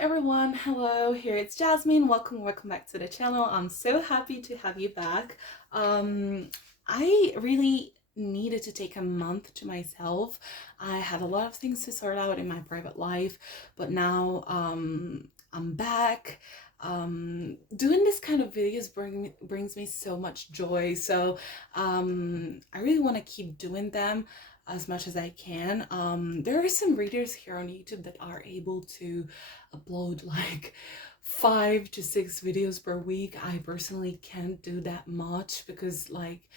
everyone, hello, here it's Jasmine. Welcome back to the channel. I'm so happy to have you back. I really needed to take a month to myself. I had a lot of things to sort out in my private life, but now I'm back. Doing this kind of videos brings me so much joy, so I really want to keep doing them as much as I can. There are some readers here on YouTube that are able to upload like 5 to 6 videos per week. I personally can't do that much because like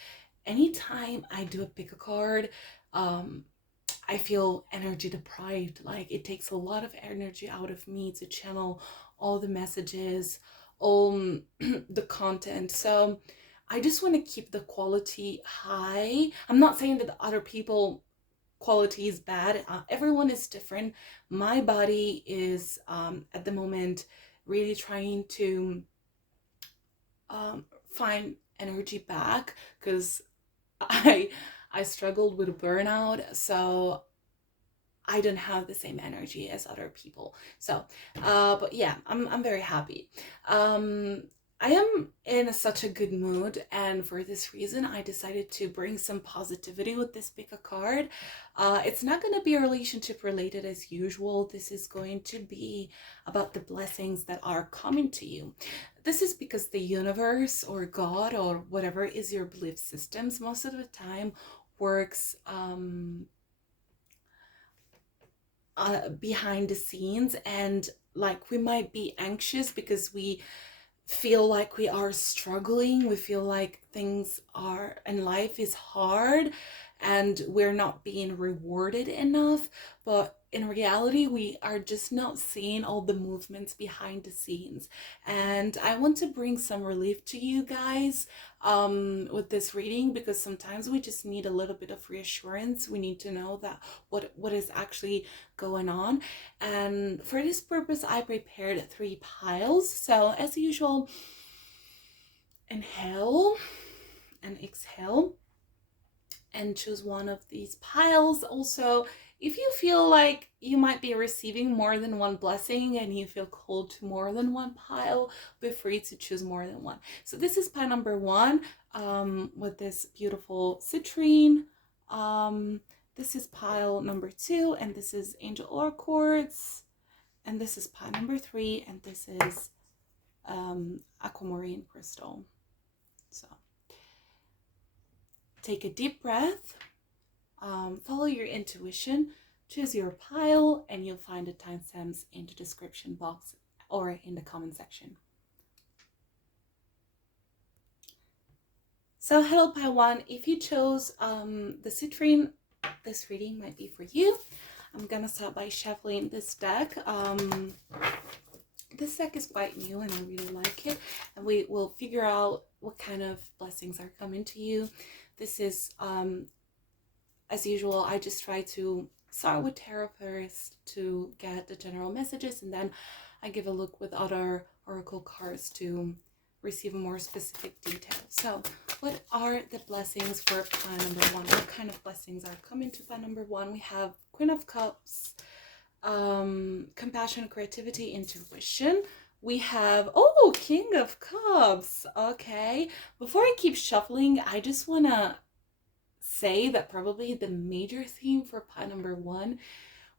anytime I do a pick a card, I feel energy deprived. Like it takes a lot of energy out of me to channel all the messages, all the content. So I just want to keep the quality high. I'm not saying that the other people quality is bad. Everyone is different. My body is at the moment really trying to find energy back because I I struggled with burnout, so I don't have the same energy as other people. So, but yeah, I'm very happy. I am in such a good mood, and for this reason, I decided to bring some positivity with this pick a card. It's not going to be relationship related as usual. This is going to be about the blessings that are coming to you. This is because the universe or God or whatever is your belief systems most of the time works behind the scenes, and like we might be anxious because we feel like we are struggling, we feel like things are and life is hard and we're not being rewarded enough, but in reality we are just not seeing all the movements behind the scenes. And I want to bring some relief to you guys with this reading, because sometimes we just need a little bit of reassurance. We need to know that what is actually going on. And for this purpose I prepared 3 piles. So as usual, inhale and exhale and choose one of these piles. Also, if you feel like you might be receiving more than one blessing and you feel called to more than one pile, be free to choose more than one. So this is pile number 1 with this beautiful citrine. This is pile number 2, and this is angel or quartz. And this is pile number 3, and this is aquamarine crystal. So take a deep breath, follow your intuition, choose your pile, and you'll find the timestamps in the description box or in the comment section. So hello pile 1, if you chose the citrine, this reading might be for you. I'm gonna start by shuffling this deck. This deck is quite new and I really like it, and we will figure out what kind of blessings are coming to you. This is, as usual, I just try to start with tarot first to get the general messages, and then I give a look with other oracle cards to receive a more specific detail. So what are the blessings for pile number 1? What kind of blessings are coming to pile number 1? We have Queen of Cups, compassion, creativity, intuition. We have, oh, King of Cups. Okay, before I keep shuffling, I just want to say that probably the major theme for pile number 1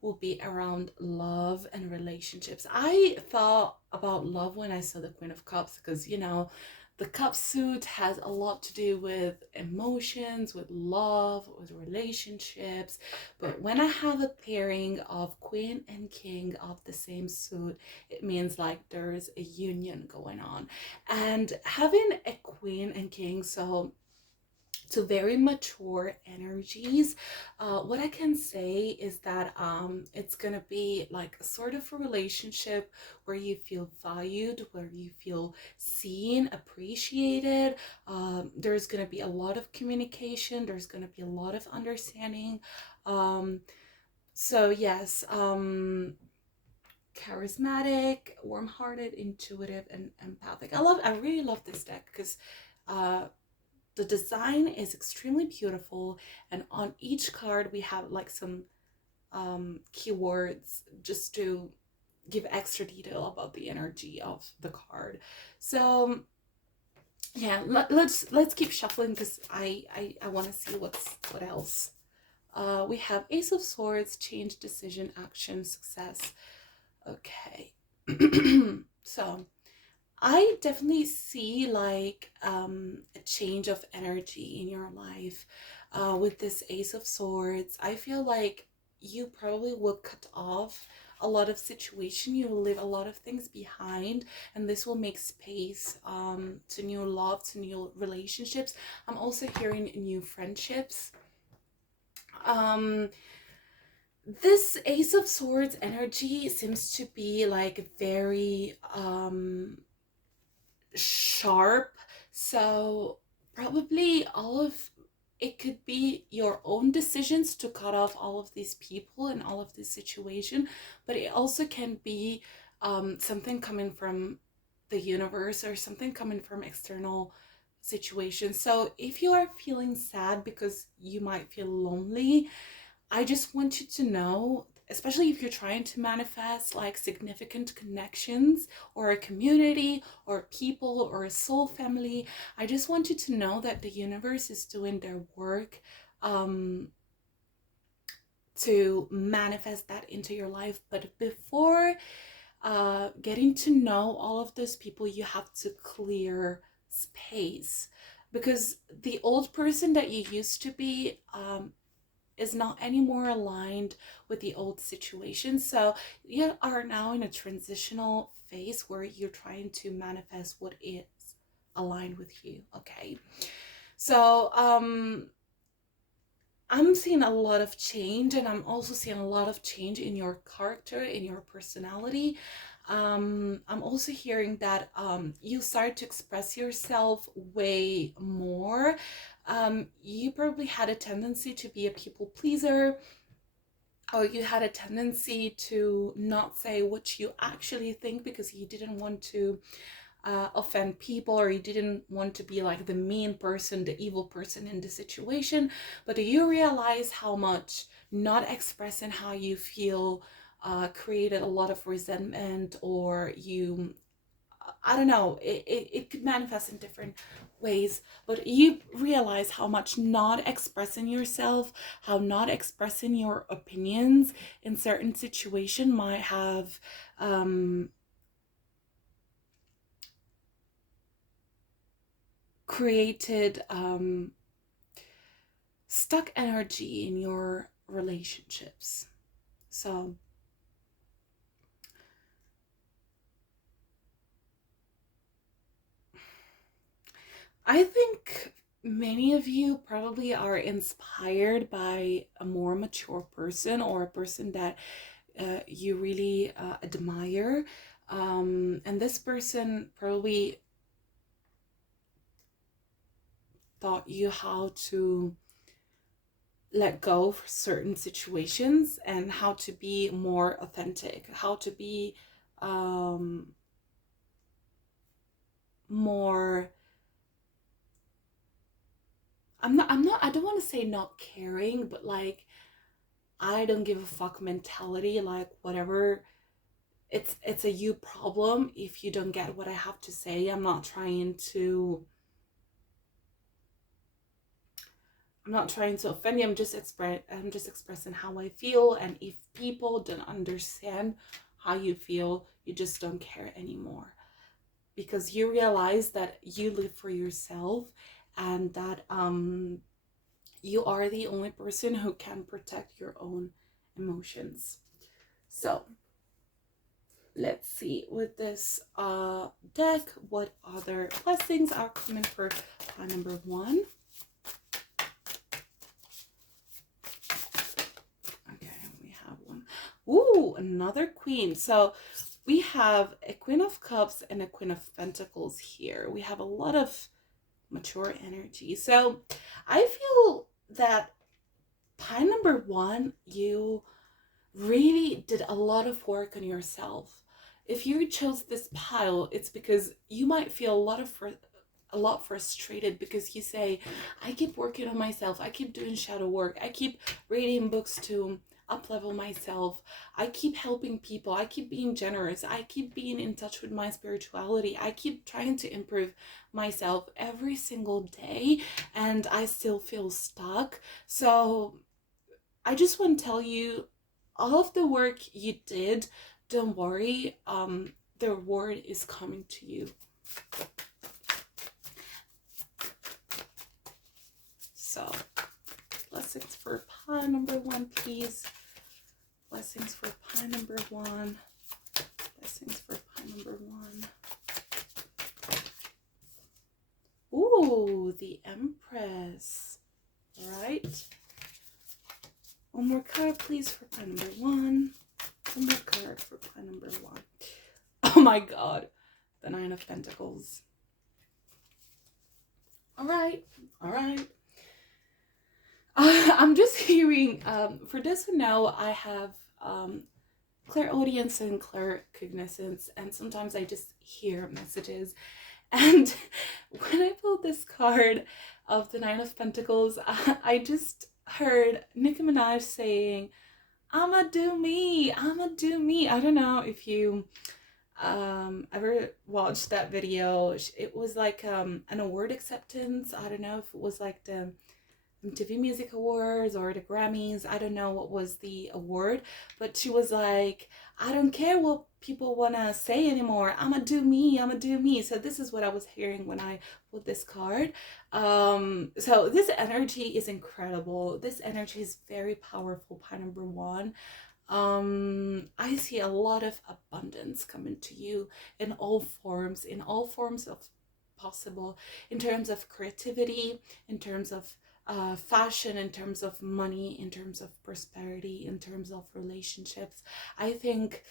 will be around love and relationships. I thought about love when I saw the Queen of Cups because, you know, the cup suit has a lot to do with emotions, with love, with relationships. But when I have a pairing of Queen and King of the same suit, it means like there's a union going on. And having a Queen and King, so very mature energies, what I can say is that it's gonna be like a sort of a relationship where you feel valued, where you feel seen, appreciated. There's gonna be a lot of communication, there's gonna be a lot of understanding. So yes, charismatic, warm-hearted, intuitive, and empathic. I really love this deck because the design is extremely beautiful, and on each card we have like some keywords just to give extra detail about the energy of the card. So yeah, let's keep shuffling because I want to see what else. We have Ace of Swords, change, decision, action, success. Okay. So I definitely see like a change of energy in your life with this Ace of Swords. I feel like you probably will cut off a lot of situation. You will leave a lot of things behind, and this will make space to new love, to new relationships. I'm also hearing new friendships. This Ace of Swords energy seems to be like very sharp, so probably all of it could be your own decisions to cut off all of these people and all of this situation, but it also can be something coming from the universe or something coming from external situations. So if you are feeling sad because you might feel lonely, I just want you to know, especially if you're trying to manifest like significant connections or a community or people or a soul family, I just want you to know that the universe is doing their work to manifest that into your life. But before getting to know all of those people, you have to clear space, because the old person that you used to be is not anymore aligned with the old situation. So you are now in a transitional phase where you're trying to manifest what is aligned with you. Okay, so I'm seeing a lot of change, and I'm also seeing a lot of change in your character, in your personality. I'm also hearing that you start to express yourself way more. You probably had a tendency to be a people pleaser, or you had a tendency to not say what you actually think because you didn't want to offend people, or you didn't want to be like the mean person, the evil person in the situation. But do you realize how much not expressing how you feel created a lot of resentment, or you, I don't know, it could manifest in different ways, but you realize how much not expressing yourself, how not expressing your opinions in certain situation might have created stuck energy in your relationships. So I think many of you probably are inspired by a more mature person, or a person that you really admire. And this person probably taught you how to let go for certain situations, and how to be more authentic, how to be more, I don't want to say not caring, but like, I don't give a fuck mentality, like whatever, it's a you problem if you don't get what I have to say. I'm not trying to offend you. I'm just expressing how I feel, and if people don't understand how you feel, you just don't care anymore, because you realize that you live for yourself, and that you are the only person who can protect your own emotions. So let's see with this deck what other blessings are coming for pile number 1. Okay, we have one. Ooh, another queen. So we have a Queen of Cups and a Queen of Pentacles here. We have a lot of mature energy. So I feel that pile number 1, you really did a lot of work on yourself. If you chose this pile, it's because you might feel a lot frustrated, because you say, I keep working on myself, I keep doing shadow work, I keep reading books to up level myself. I keep helping people. I keep being generous. I keep being in touch with my spirituality. I keep trying to improve myself every single day, and I still feel stuck. So I just want to tell you, all of the work you did, don't worry, the reward is coming to you. So, blessings for pile number 1, please. Blessings for pile number 1. Blessings for pile number 1. Ooh, the Empress. All right. One more card, please, for pile number 1. One more card for pile number 1. Oh my God. The 9 of Pentacles. All right. All right. I'm just hearing, for those who know, I have clairaudience and claircognizance, and sometimes I just hear messages. And when I pulled this card of the 9 of Pentacles, I just heard Nicki Minaj saying, "I'ma do me, I'ma do me." I don't know if you ever watched that video. It was like an award acceptance. I don't know if it was like the MTV Music Awards or the Grammys. I don't know what was the award, but she was like, "I don't care what people want to say anymore. I'ma do me, I'ma do me." So this is what I was hearing when I pulled this card. So this energy is incredible. This energy is very powerful, pile number 1. I see a lot of abundance coming to you in all forms of possible, in terms of creativity, in terms of fashion, in terms of money, in terms of prosperity, in terms of relationships. I think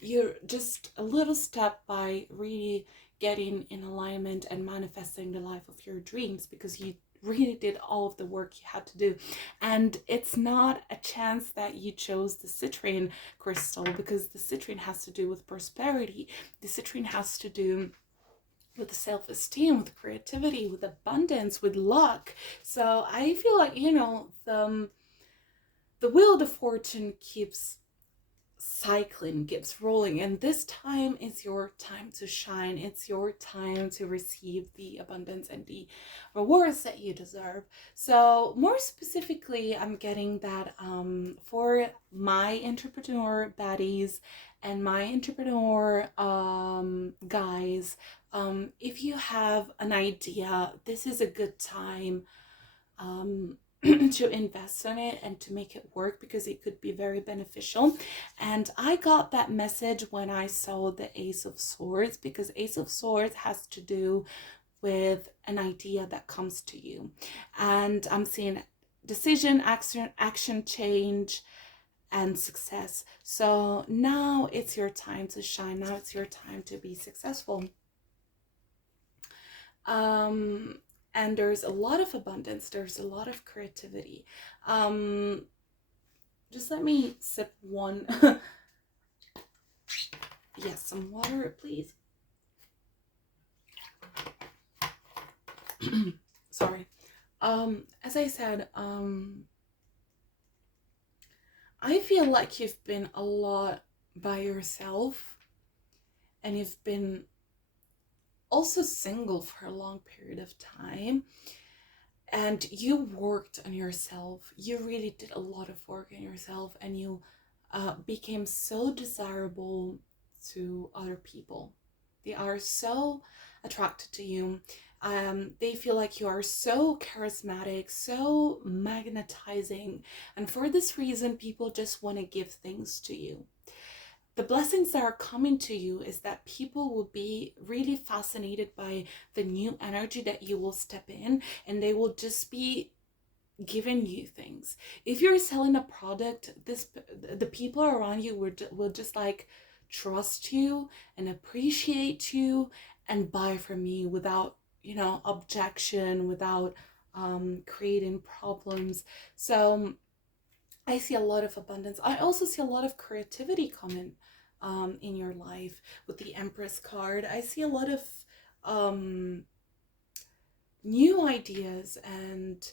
you're just a little step by really getting in alignment and manifesting the life of your dreams, because you really did all of the work you had to do. And it's not a chance that you chose the citrine crystal, because the citrine has to do with prosperity. The citrine has to do with self-esteem, with creativity, with abundance, with luck. So I feel like, you know, the wheel of fortune keeps cycling, keeps rolling, and this time is your time to shine. It's your time to receive the abundance and the rewards that you deserve. So more specifically, I'm getting that for my entrepreneur baddies and my entrepreneur guys, if you have an idea, this is a good time to invest in it and to make it work, because it could be very beneficial. And I got that message when I saw the Ace of Swords, because Ace of Swords has to do with an idea that comes to you, and I'm seeing decision, action, change, and success. So now it's your time to shine. Now it's your time to be successful. And there's a lot of abundance, there's a lot of creativity. Just let me sip one. Yes, some water, please. Sorry. As I said, I feel like you've been a lot by yourself, and you've been also single for a long period of time, and you worked on yourself. You really did a lot of work on yourself, and you became so desirable to other people. They are so attracted to you. They feel like you are so charismatic, so magnetizing, and for this reason people just want to give things to you. The blessings that are coming to you is that people will be really fascinated by the new energy that you will step in, and they will just be giving you things. If you're selling a product, the people around you will just like trust you and appreciate you and buy from you without, you know, objection, without creating problems. So I see a lot of abundance. I also see a lot of creativity coming in your life with the Empress card. I see a lot of new ideas and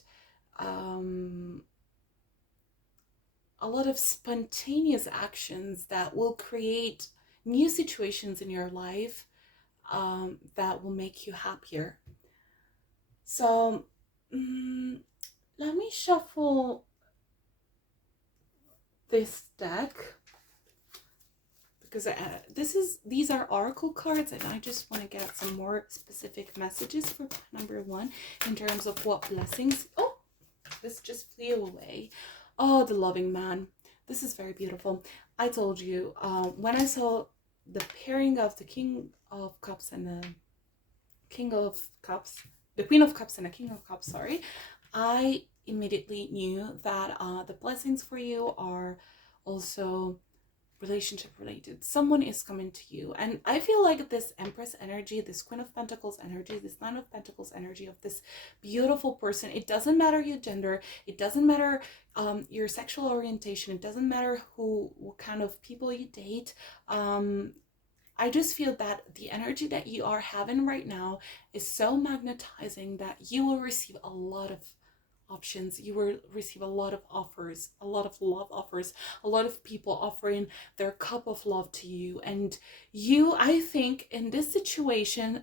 a lot of spontaneous actions that will create new situations in your life that will make you happier. So let me shuffle this deck because these are oracle cards, and I just want to get some more specific messages for number one in terms of what blessings. Oh, this just flew away. Oh, the loving man. This is very beautiful. I told you when I saw the pairing of the King of Cups and the King of Cups, the Queen of Cups and the King of Cups, sorry, I immediately knew that the blessings for you are also relationship related. Someone is coming to you, and I feel like this Empress energy, this Queen of Pentacles energy, this Nine of Pentacles energy of this beautiful person, it doesn't matter your gender, it doesn't matter your sexual orientation, it doesn't matter what kind of people you date. I just feel that the energy that you are having right now is so magnetizing that you will receive a lot of options. You will receive a lot of offers, a lot of love offers, a lot of people offering their cup of love to you. And you, I think in this situation,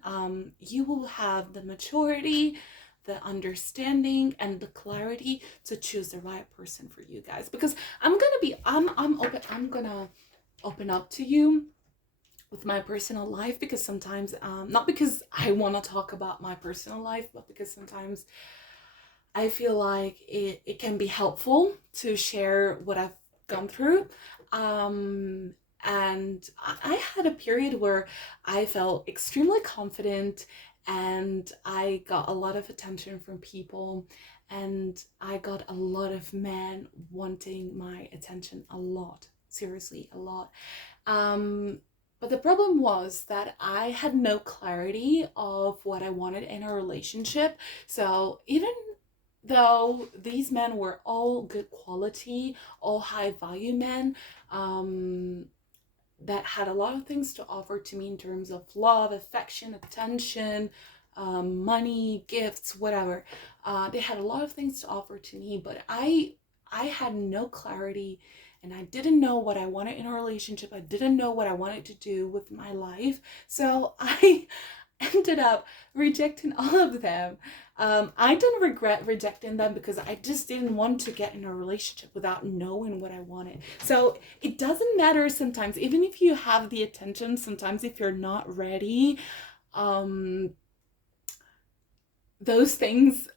you will have the maturity, the understanding, and the clarity to choose the right person for you guys. Because I'm gonna open up to you with my personal life, because sometimes not because I want to talk about my personal life, but because sometimes I feel like it can be helpful to share what I've gone through. And I had a period where I felt extremely confident and I got a lot of attention from people, and I got a lot of men wanting my attention a lot, seriously, a lot. But the problem was that I had no clarity of what I wanted in a relationship. So even though these men were all good quality, all high value men, that had a lot of things to offer to me in terms of love, affection, attention, money, gifts, whatever. They had a lot of things to offer to me, but I had no clarity, and I didn't know what I wanted in a relationship. I didn't know what I wanted to do with my life. So I ended up rejecting all of them. I don't regret rejecting them because I just didn't want to get in a relationship without knowing what I wanted. So it doesn't matter sometimes, even if you have the attention, sometimes if you're not ready, those things,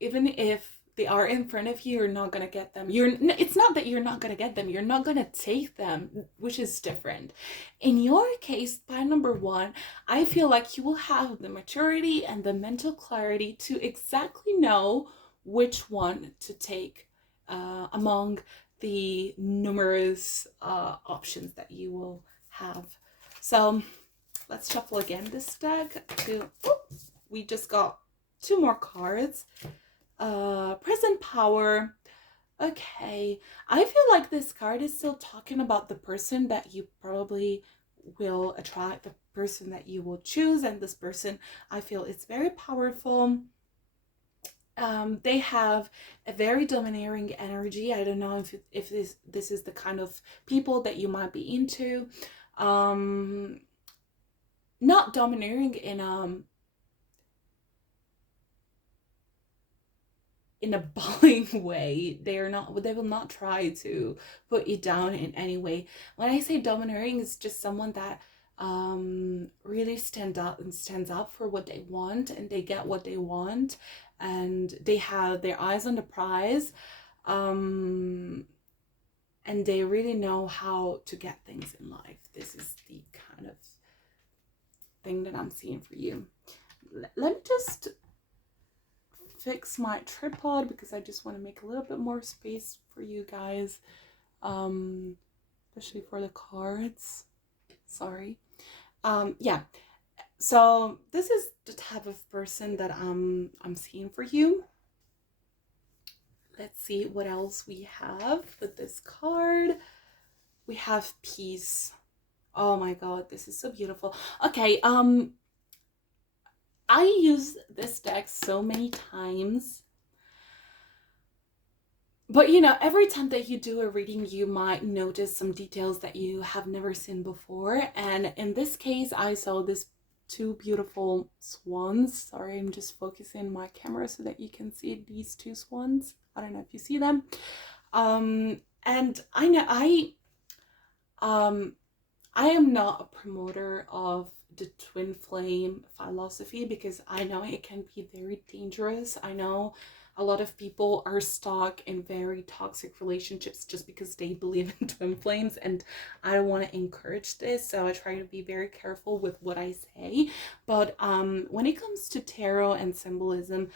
even if they are in front of you, you're not gonna get them. It's not that you're not gonna get them, you're not gonna take them, which is different. In your case, by number one, I feel like you will have the maturity and the mental clarity to exactly know which one to take among the numerous options that you will have. So let's shuffle again this deck. We just got two more cards. Present power. Okay, I feel like this card is still talking about the person that you probably will attract, the person that you will choose, and this person, I feel, it's very powerful. They have a very domineering energy. I don't know if this is the kind of people that you might be into. Not domineering in a bullying way. They will not try to put you down in any way. When I say domineering, it's just someone that really stands up for what they want, and they get what they want, and they have their eyes on the prize, and they really know how to get things in life. This is the kind of thing that I'm seeing for you. Let me just fix my tripod because I just want to make a little bit more space for you guys, especially for the cards. Sorry. Yeah, so this is the type of person that I'm seeing for you. Let's see what else we have with this card. We have peace. Oh my god, this is so beautiful. Okay, I use this deck so many times But you know, every time that you do a reading, you might notice some details that you have never seen before. And in this case, I saw this two beautiful swans. Sorry, I'm just focusing my camera so that you can see these two swans. I don't know if you see them. And I know I am not a promoter of the twin flame philosophy because I know it can be very dangerous. I know a lot of people are stuck in very toxic relationships just because they believe in twin flames, and I don't want to encourage this, so I try to be very careful with what I say. But when it comes to tarot and symbolism,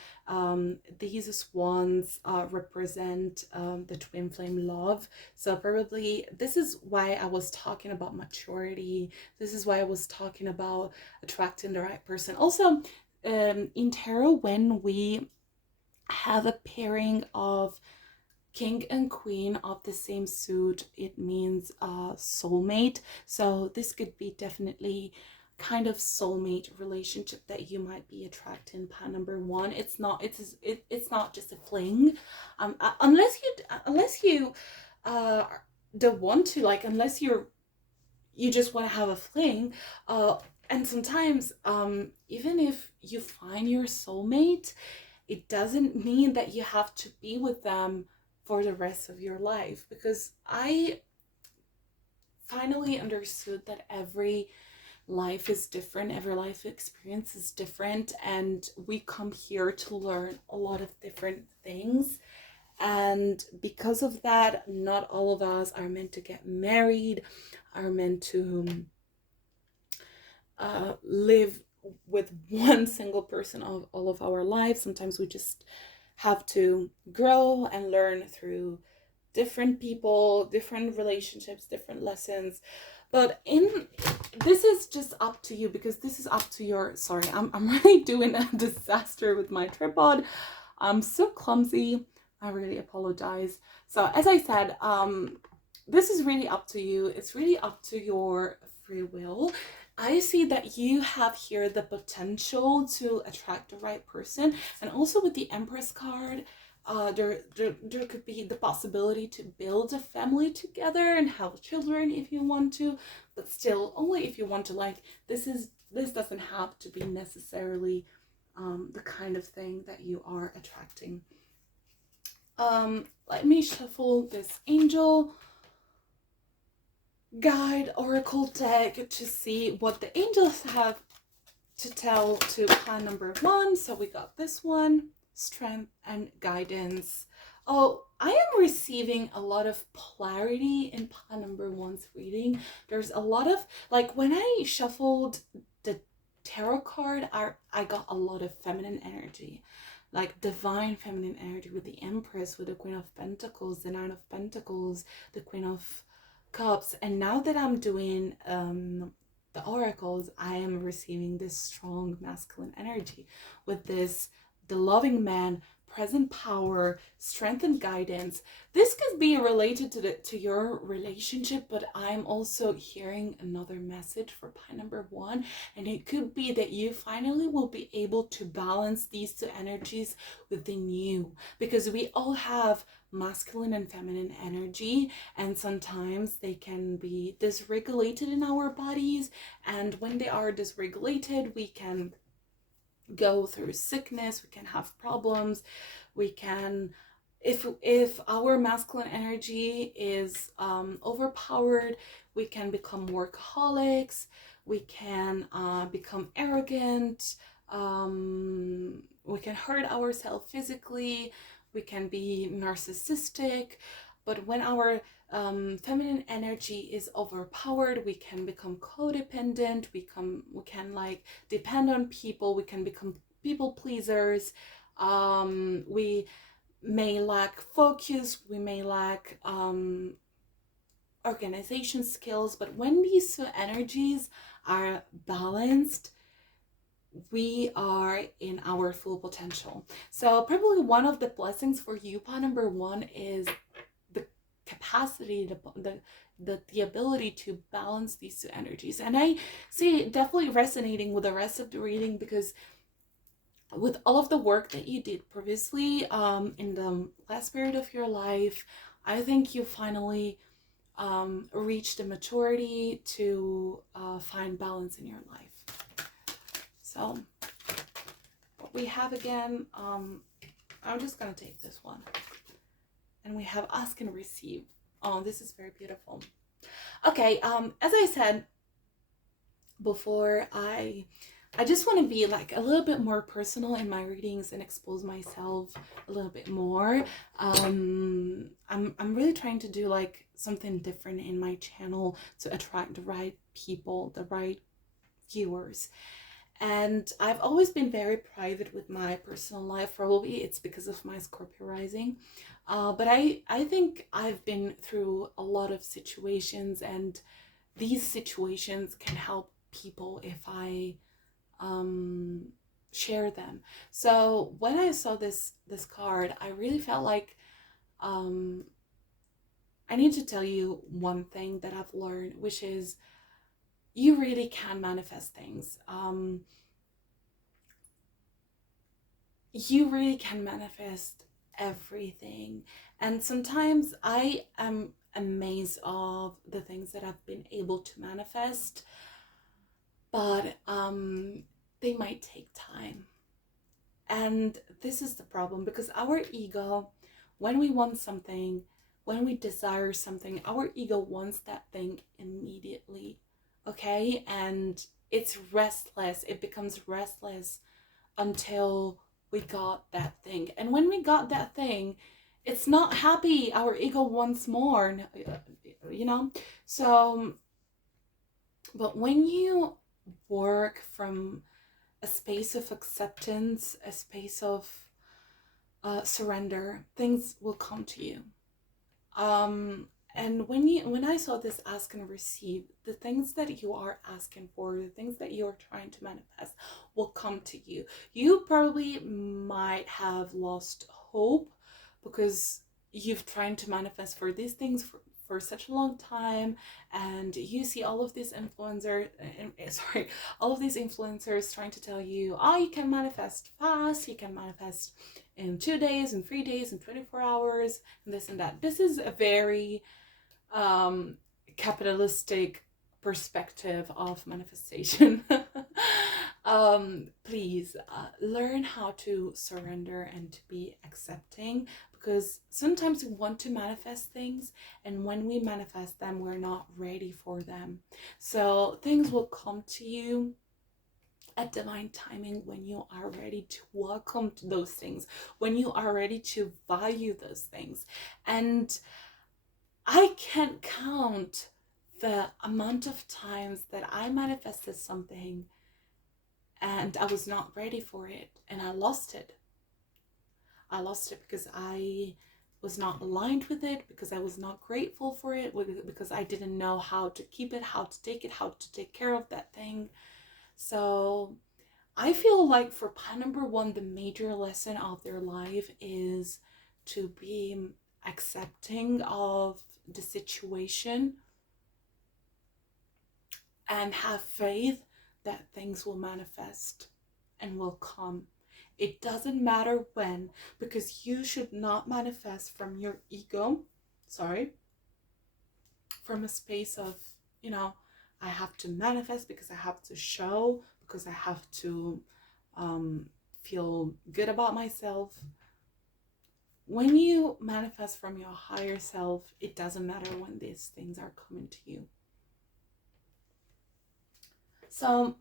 these swans represent the twin flame love. So probably this is why I was talking about maturity. This is why I was talking about attracting the right person. Also, in tarot, when we have a pairing of king and queen of the same suit, it means soulmate. So this could be definitely kind of soulmate relationship that you might be attracting pile number one. It's not just a fling, unless you don't want to, like, unless you just want to have a fling. And sometimes even if you find your soulmate, it doesn't mean that you have to be with them for the rest of your life, because I finally understood that every life is different, every life experience is different, and we come here to learn a lot of different things. And because of that, not all of us are meant to get married, are meant to live with one single person of all of our lives. Sometimes we just have to grow and learn through different people, different relationships, different lessons. But this is just up to you, because this is up to your, sorry, I'm really doing a disaster with my tripod. I'm so clumsy. I really apologize. So as I said, this is really up to you. It's really up to your free will. I see that you have here the potential to attract the right person. And also with the Empress card, there could be the possibility to build a family together and have children if you want to, but still only if you want to. Like, this doesn't have to be necessarily the kind of thing that you are attracting. Let me shuffle this angel guide oracle deck to see what the angels have to tell to pile number one. So we got this one, strength and guidance. Oh, I am receiving a lot of clarity in pile number one's reading. There's a lot of, like, when I shuffled the tarot card, I got a lot of feminine energy, like divine feminine energy, with the Empress, with the Queen of Pentacles, the Nine of Pentacles, the Queen of Cups. And now that I'm doing the oracles, I am receiving this strong masculine energy with this, the loving man, present power, strength and guidance. This could be related to your relationship, but I'm also hearing another message for pile number one, and it could be that you finally will be able to balance these two energies within you, because we all have masculine and feminine energy, and sometimes they can be dysregulated in our bodies, and when they are dysregulated, we can go through sickness, we can have problems, we can, if our masculine energy is overpowered, we can become workaholics, we can become arrogant, we can hurt ourselves physically, we can be narcissistic. But when our feminine energy is overpowered, we can become codependent, we can like depend on people, we can become people pleasers, we may lack focus, we may lack organization skills. But when these two energies are balanced, we are in our full potential. So probably one of the blessings for you, pile number one, is the capacity, the ability to balance these two energies. And I see it definitely resonating with the rest of the reading, because with all of the work that you did previously in the last period of your life, I think you finally reached the maturity to find balance in your life. So what we have again, I'm just gonna take this one, and we have ask and receive. Oh, this is very beautiful. Okay, as I said before, I just want to be like a little bit more personal in my readings and expose myself a little bit more. I'm really trying to do like something different in my channel to attract the right people, the right viewers. And I've always been very private with my personal life. Probably it's because of my Scorpio rising. But I think I've been through a lot of situations, and these situations can help people if I share them. So when I saw this card, I really felt like I need to tell you one thing that I've learned, which is you really can manifest things. You really can manifest everything. And sometimes I am amazed of the things that I've been able to manifest, but they might take time. And this is the problem, because our ego, when we want something, when we desire something, our ego wants that thing immediately, okay? And it's restless. It becomes restless until we got that thing. And when we got that thing, it's not happy. Our ego wants more, you know? So, but when you work from a space of acceptance, a space of surrender, things will come to you. And when I saw this ask and receive, the things that you are asking for, the things that you are trying to manifest will come to you. You probably might have lost hope because you've tried to manifest for these things for such a long time, and you see all of these all of these influencers trying to tell you, oh, you can manifest fast, you can manifest in 2 days, in 3 days, in 24 hours, and this and that. This is a very capitalistic perspective of manifestation. Please learn how to surrender and to be accepting, because sometimes we want to manifest things, and when we manifest them, we're not ready for them. So things will come to you at divine timing when you are ready to welcome those things, when you are ready to value those things. And I can't count the amount of times that I manifested something and I was not ready for it, and I lost it. I lost it because I was not aligned with it, because I was not grateful for it, because I didn't know how to keep it, how to take it, how to take care of that thing. So I feel like for pie number one, the major lesson of their life is to be accepting of the situation and have faith that things will manifest and will come. It doesn't matter when, because you should not manifest from your ego, from a space of, I have to manifest because I have to show, because I have to feel good about myself. When you manifest from your higher self, it doesn't matter when these things are coming to you. So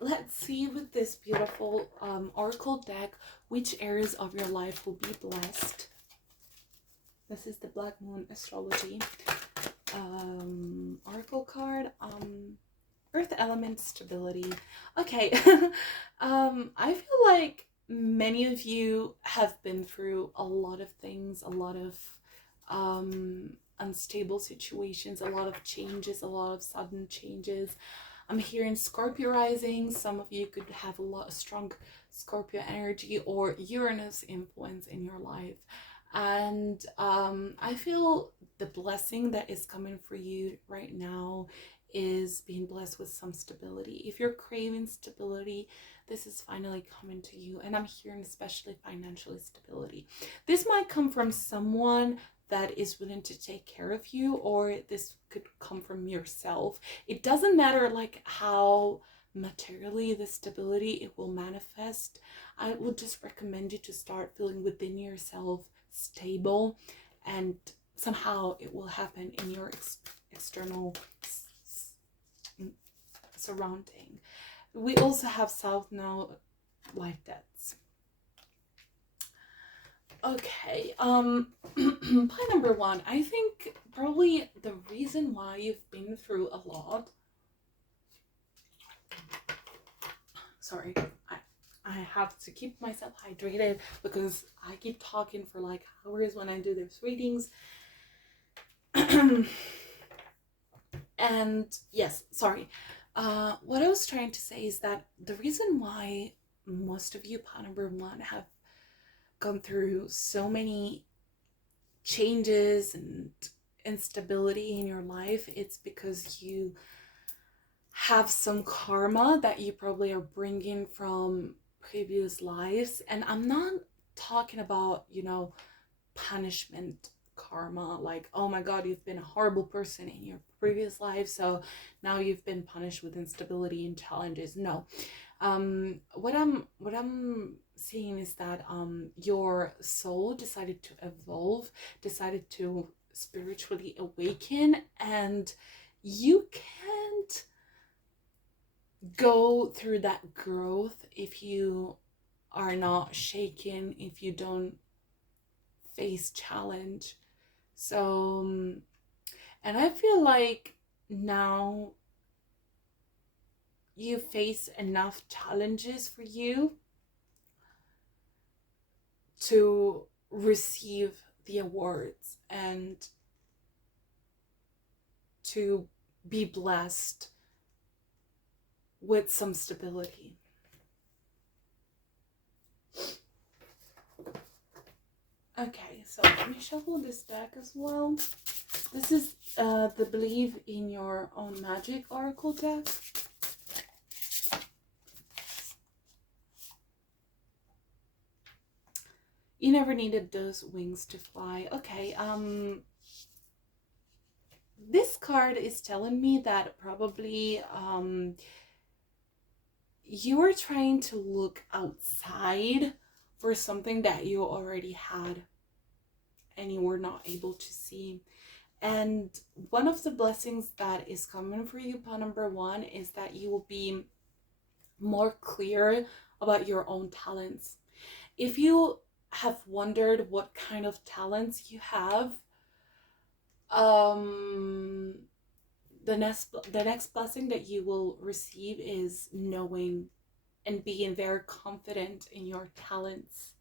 let's see with this beautiful oracle deck, which areas of your life will be blessed. This is the Black Moon Astrology oracle card. Earth element stability. Okay. I feel like many of you have been through a lot of things, a lot of unstable situations, a lot of changes, a lot of sudden changes. I'm hearing Scorpio rising. Some of you could have a strong Scorpio energy or Uranus influence in your life. And I feel the blessing that is coming for you right now is being blessed with some stability. If you're craving stability, this is finally coming to you. And I'm hearing especially financially stability. This might come from someone that is willing to take care of you, or this could come from yourself. It doesn't matter like how materially the stability it will manifest. I would just recommend you to start feeling within yourself stable, and somehow it will happen in your external surrounding. We also have South Node life debts. Okay, point number one. I think probably the reason why you've been through a lot. Sorry, I have to keep myself hydrated because I keep talking for like hours when I do these readings. And yes, sorry. What I was trying to say is that the reason why most of you, part number one, have gone through so many changes and instability in your life, it's because you have some karma that you probably are bringing from previous lives. And I'm not talking about, you know, punishment karma, like, oh my god, you've been a horrible person in your previous life, so now you've been punished with instability and challenges. No. What I'm seeing is that your soul decided to evolve, decided to spiritually awaken, and you can't go through that growth if you are not shaken, if you don't face challenge. So and I feel like now you face enough challenges for you to receive the awards and to be blessed with some stability. Okay, so let me shuffle this deck as well. This is the Believe in Your Own Magic Oracle deck. You never needed those wings to fly. Okay, this card is telling me that probably you were trying to look outside for something that you already had and you were not able to see. And one of the blessings that is coming for you, pawn number one, is that you will be more clear about your own talents. If you have wondered what kind of talents you have, the next blessing that you will receive is knowing and being very confident in your talents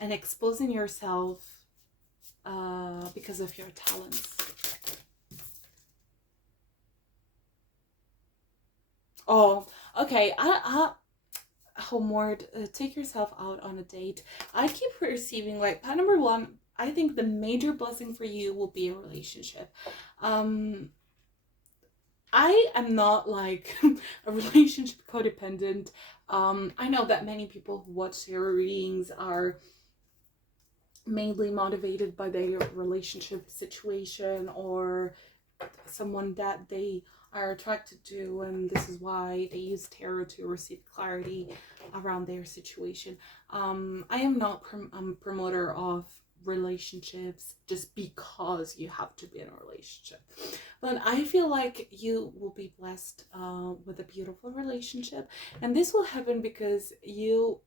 and exposing yourself because of your talents. Oh, okay. Homeward, take yourself out on a date. I keep receiving, like, part number one, I think the major blessing for you will be a relationship. I am not like a relationship codependent. I know that many people who watch tarot readings are mainly motivated by their relationship situation or someone that they are attracted to, and this is why they use tarot to receive clarity around their situation. I am not a promoter of relationships just because you have to be in a relationship, but I feel like you will be blessed with a beautiful relationship, and this will happen because you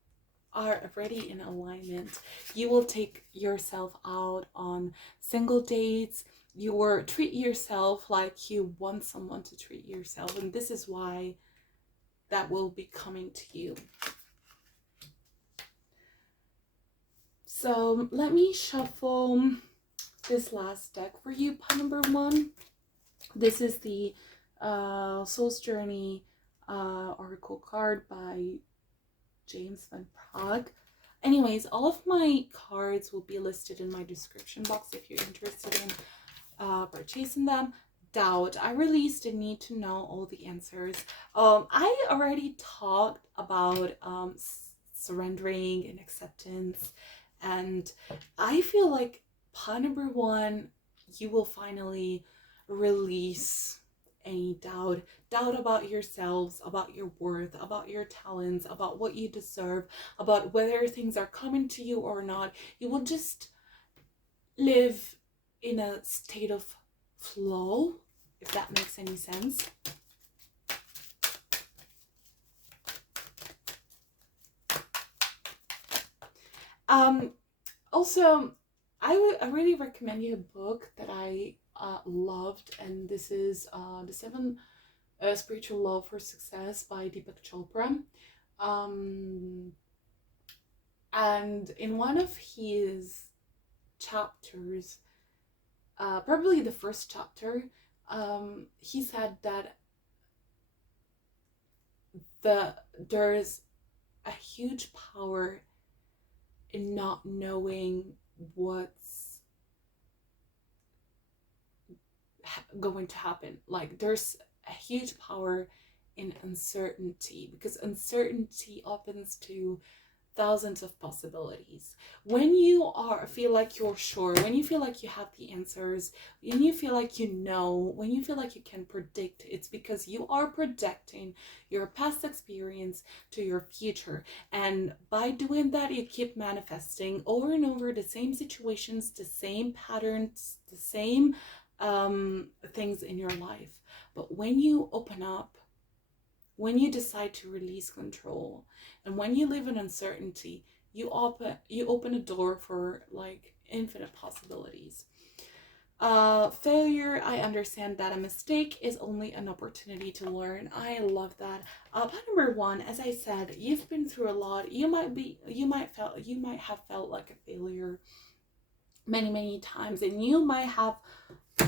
are already in alignment. You will take yourself out on single dates. You will treat yourself like you want someone to treat yourself, and this is why that will be coming to you. So let me shuffle this last deck for you, pile number one. This is the Soul's Journey Oracle card by James Van Prague. Anyways, all of my cards will be listed in my description box if you're interested in purchasing them. doubt. I release the need to know all the answers. I already talked about surrendering and acceptance, and I feel like part number one, you will finally release any doubt about yourselves, about your worth, about your talents, about what you deserve, about whether things are coming to you or not. You will just live in a state of flow, if that makes any sense. Also, I really recommend you a book that I loved, and this is The Seven Spiritual Law for Success by Deepak Chopra. And in one of his chapters, probably the first chapter, he said that there's a huge power in not knowing what's going to happen. Like, there's a huge power in uncertainty, because uncertainty opens to thousands of possibilities. When you feel like you're sure, when you feel like you have the answers, when you feel like you know, when you feel like you can predict, it's because you are projecting your past experience to your future. And by doing that, you keep manifesting over and over the same situations, the same patterns, the same things in your life. But when you open up, when you decide to release control, and when you live in uncertainty, you open a door for like infinite possibilities. Failure, I understand that a mistake is only an opportunity to learn. I love that. Point number one, as I said, you've been through a lot. You might have felt like a failure many times, and you might have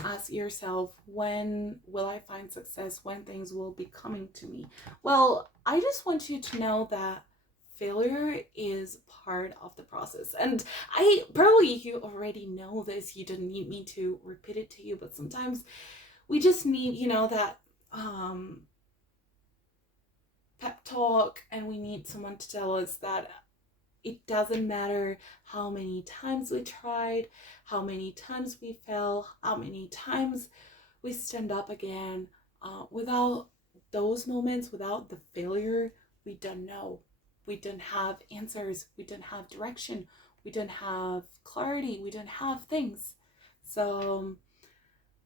ask yourself, when will I find success, when things will be coming to me? Well, I just want you to know that failure is part of the process. And I probably, you already know this, you don't need me to repeat it to you, but sometimes we just need, that pep talk, and we need someone to tell us that it doesn't matter how many times we tried, how many times we fell, how many times we stand up again. Without those moments, without the failure, we don't know. We don't have answers. We don't have direction. We don't have clarity. We don't have things. So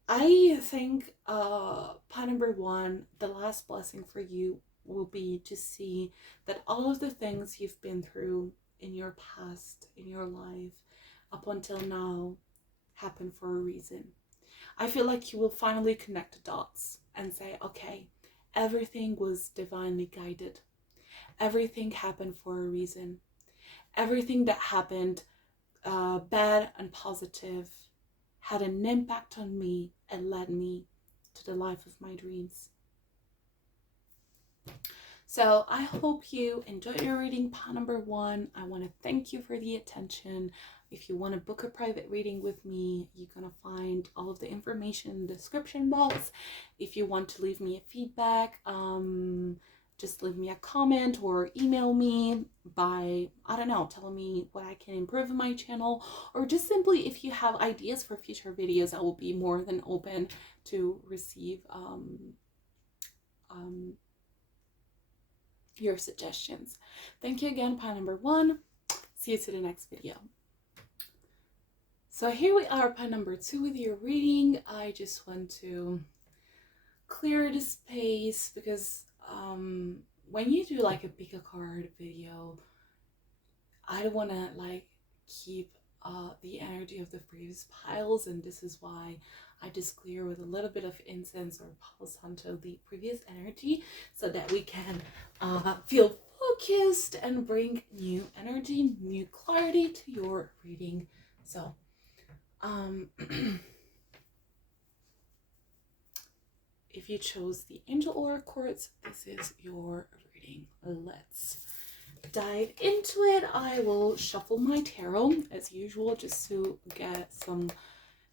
I think part number one, the last blessing for you will be to see that all of the things you've been through in your past, in your life, up until now, happen for a reason. I feel like you will finally connect the dots and say, okay, everything was divinely guided. Everything happened for a reason. Everything that happened, bad and positive, had an impact on me and led me to the life of my dreams. So I hope you enjoyed your reading, part number one. I want to thank you for the attention. If you want to book a private reading with me, you're going to find all of the information in the description box. If you want to leave me a feedback, just leave me a comment or email me by, I don't know, telling me what I can improve in my channel, or just simply if you have ideas for future videos, I will be more than open to receive your suggestions. Thank you again, part number one. See you to the next video. So here we are, part number two with your reading. I just want to clear the space because when you do like a pick a card video, I don't want to like keep the energy of the previous piles, and this is why I just clear with a little bit of incense or Palo Santo the previous energy, so that we can feel focused and bring new energy, new clarity to your reading. So if you chose the Angel Aura Quartz, this is your reading. Let's dive into it. I will shuffle my tarot as usual just to get some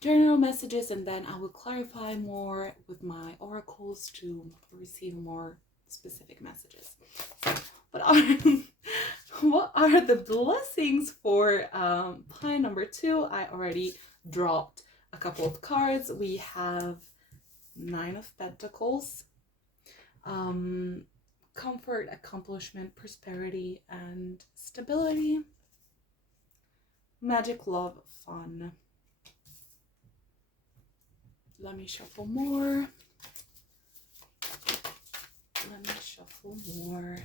general messages, and then I will clarify more with my oracles to receive more specific messages. So, what are what are the blessings for pile number 2? I already dropped a couple of cards. We have 9 of Pentacles, comfort, accomplishment, prosperity, and stability. Magic, love, fun. Let me shuffle more. Let me shuffle more.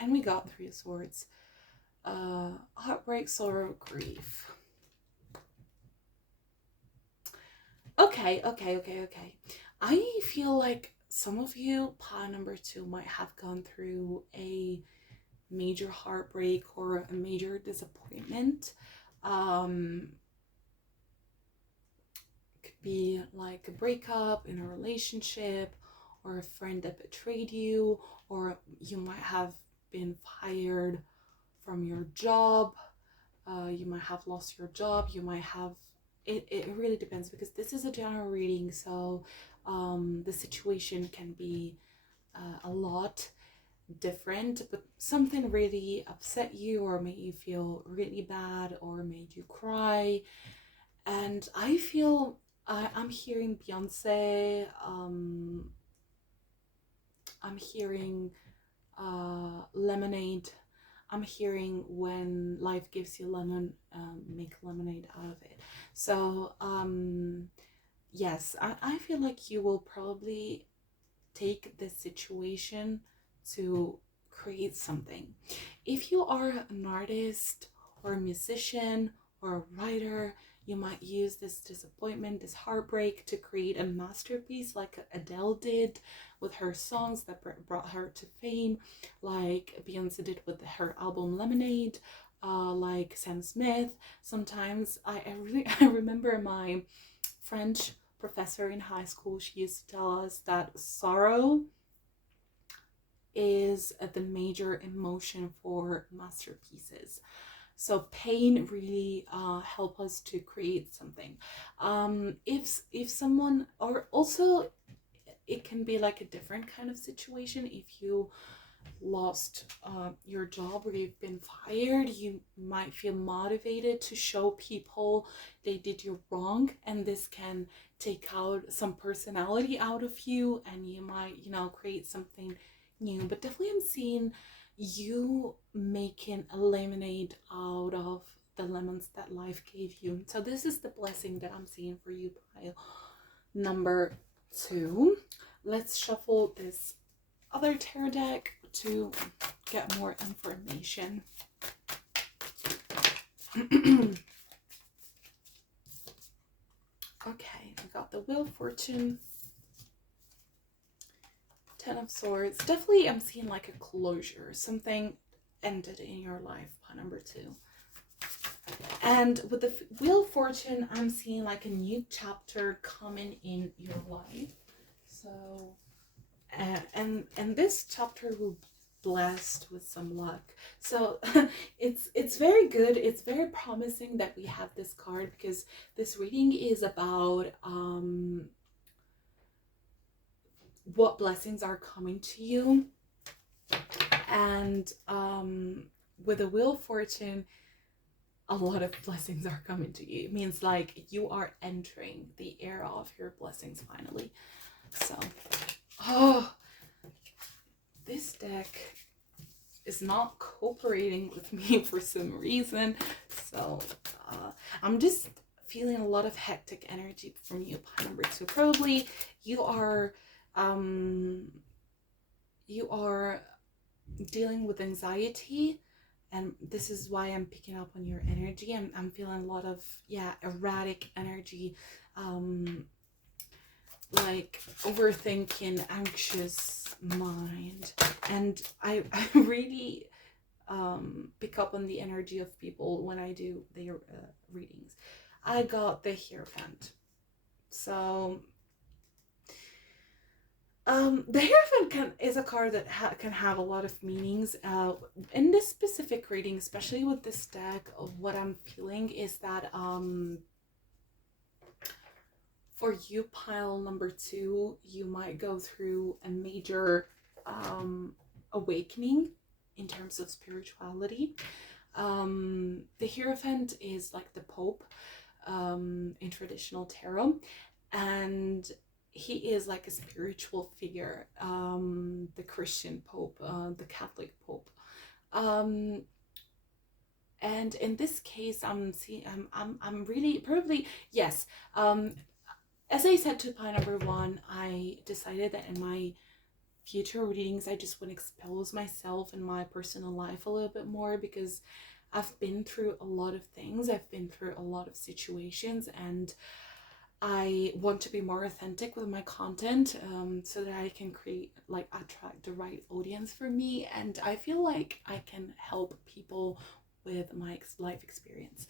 And we got 3 of Swords. Heartbreak, sorrow, grief. Okay. I feel like some of you, pile number 2, might have gone through a major heartbreak or a major disappointment. Could be like a breakup in a relationship, or a friend that betrayed you, or you might have been fired from your job. You might have lost your job. You might have it really depends, because this is a general reading, so the situation can be a lot different, but something really upset you or made you feel really bad or made you cry. And I feel I'm hearing Beyonce, I'm hearing lemonade, I'm hearing when life gives you lemon, make lemonade out of it. So yes, I feel like you will probably take this situation to create something. If you are an artist or a musician or a writer, you might use this disappointment, this heartbreak, to create a masterpiece like Adele did with her songs that brought her to fame, like Beyonce did with her album Lemonade, like Sam Smith. Sometimes I remember my French professor in high school, she used to tell us that sorrow is the major emotion for masterpieces. So pain really help us to create something. If someone, or also it can be like a different kind of situation. If you lost your job or you've been fired, you might feel motivated to show people they did you wrong, and this can take out some personality out of you, and you might, you know, create something new. But definitely I'm seeing you making a lemonade out of the lemons that life gave you. So this is the blessing that I'm seeing for you, pile number 2. Let's shuffle this other tarot deck to get more information. Okay, we got the Wheel of Fortune, 10 of Swords. Definitely I'm seeing like a closure. Something ended in your life, pile number 2. And with the Wheel of Fortune, I'm seeing like a new chapter coming in your life. So and this chapter will be blessed with some luck. So it's very good. It's very promising that we have this card, because this reading is about what blessings are coming to you. And with the Wheel of Fortune, a lot of blessings are coming to you. It means like you are entering the era of your blessings finally. So oh, this deck is not cooperating with me for some reason. So I'm just feeling a lot of hectic energy from you, pile number 2. Probably you are dealing with anxiety, and this is why I'm picking up on your energy. I'm feeling a lot of, yeah, erratic energy, like overthinking, anxious mind. And I really pick up on the energy of people when I do their readings. I got the Hierophant. So The Hierophant is a card that can have a lot of meanings. In this specific reading, especially with this deck, what I'm feeling is that for you, pile number 2, you might go through a major awakening in terms of spirituality. The Hierophant is like the Pope in traditional tarot, and he is like a spiritual figure, the Christian Pope, the Catholic Pope. And in this case, I'm really probably, yes. As I said to pile number 1, I decided that in my future readings, I just want to expose myself and my personal life a little bit more, because I've been through a lot of things. I've been through a lot of situations, and I want to be more authentic with my content, so that I can attract the right audience for me. And I feel like I can help people with my life experience.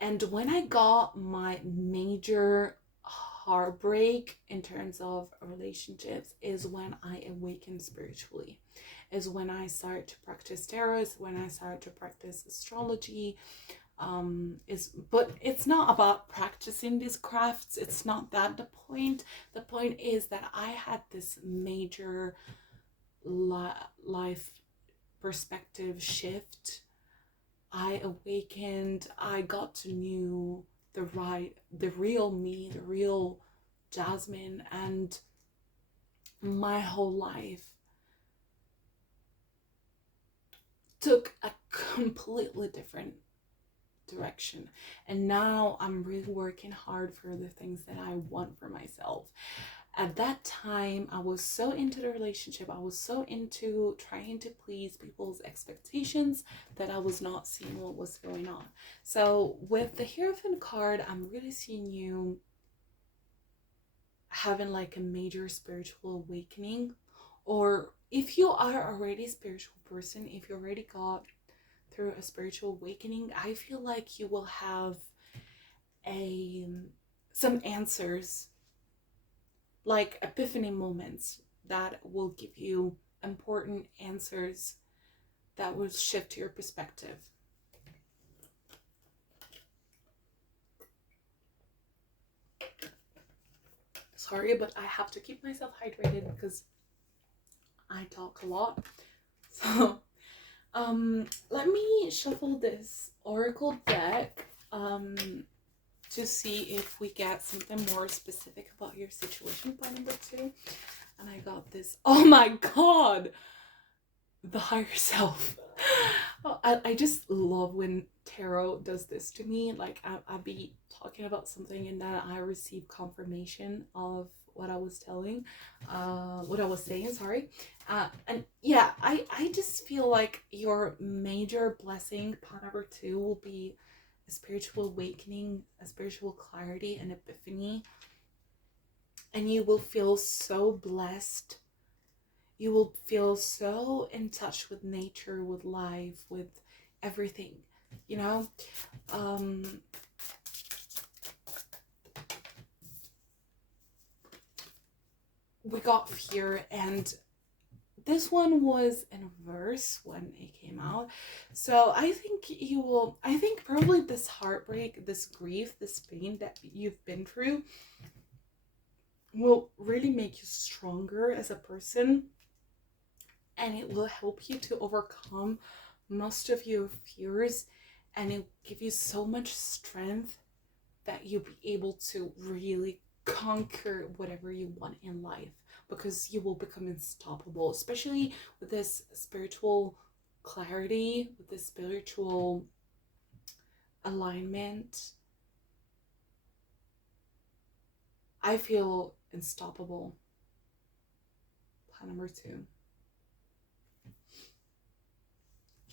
And when I got my major heartbreak in terms of relationships is when I awakened spiritually, is when I started to practice tarot, when I started to practice astrology. But it's not about practicing these crafts. It's not that the point. The point is that I had this major life perspective shift. I awakened. I got to know the real me, the real Jasmine, and my whole life took a completely different direction. And now I'm really working hard for the things that I want for myself. At that time, I was so into the relationship, I was so into trying to please people's expectations, that I was not seeing what was going on. So with the Hierophant card, I'm really seeing you having like a major spiritual awakening. Or if you are already a spiritual person, if you already got through a spiritual awakening, I feel like you will have some answers, like epiphany moments that will give you important answers that will shift your perspective. Sorry, but I have to keep myself hydrated because I talk a lot. So let me shuffle this oracle deck to see if we get something more specific about your situation, by number 2. And I got this. Oh my god! The higher self. I just love when tarot does this to me. Like I'll be talking about something and then I receive confirmation of what I was saying, sorry. And yeah, I just feel like your major blessing, part number 2, will be a spiritual awakening, a spiritual clarity, and epiphany. And you will feel so blessed. You will feel so in touch with nature, with life, with everything, you know? We got fear, and this one was in verse when it came out. So I think probably this heartbreak, this grief, this pain that you've been through will really make you stronger as a person, and it will help you to overcome most of your fears, and it will give you so much strength that you'll be able to really conquer whatever you want in life, because you will become unstoppable, especially with this spiritual clarity, with this spiritual alignment. I feel unstoppable. Plan number 2.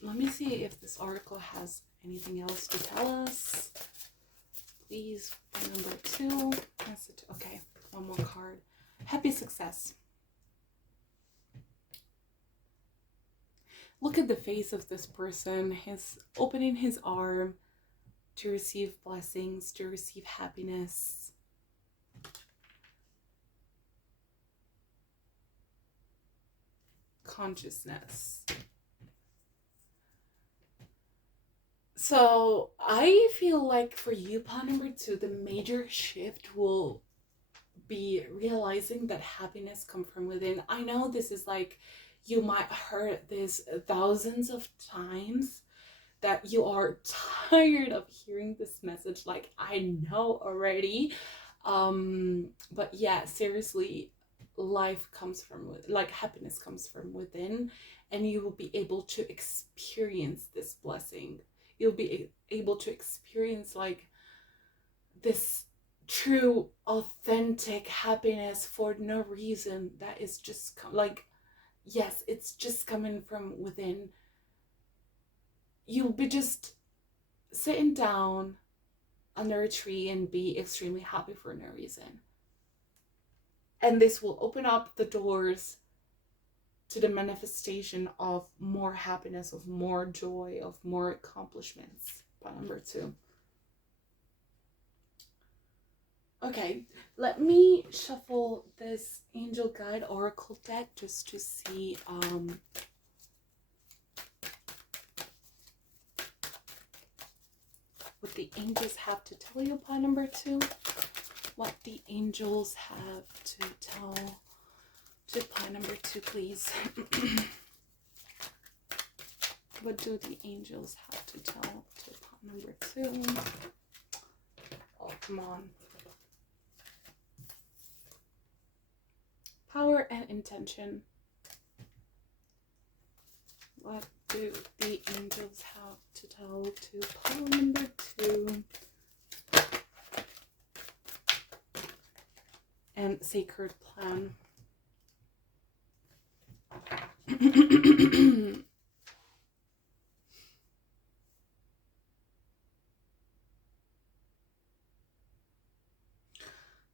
Let me see if this article has anything else to tell us. Please, plan number 2. Okay, one more card. Happy success. Look at the face of this person. He's opening his arm to receive blessings, to receive happiness. consciousness. So I feel like for you, pawn number 2, the major shift will be realizing that happiness comes from within. I know this is like, you might heard this thousands of times, that you are tired of hearing this message, like I know already. But yeah, seriously, life comes from, like, happiness comes from within, and you will be able to experience this blessing. You'll be able to experience like this true authentic happiness for no reason, that is just like, yes, it's just coming from within. You'll be just sitting down under a tree and be extremely happy for no reason. And this will open up the doors to the manifestation of more happiness, of more joy, of more accomplishments. Point number 2. Okay, let me shuffle this angel guide oracle deck just to see what the angels have to tell you. Point number 2. What the angels have to tell to point number 2, please. What do the angels have to tell to point number 2? Oh, come on. Power and intention. What do the angels have to tell to point number 2? And sacred plan.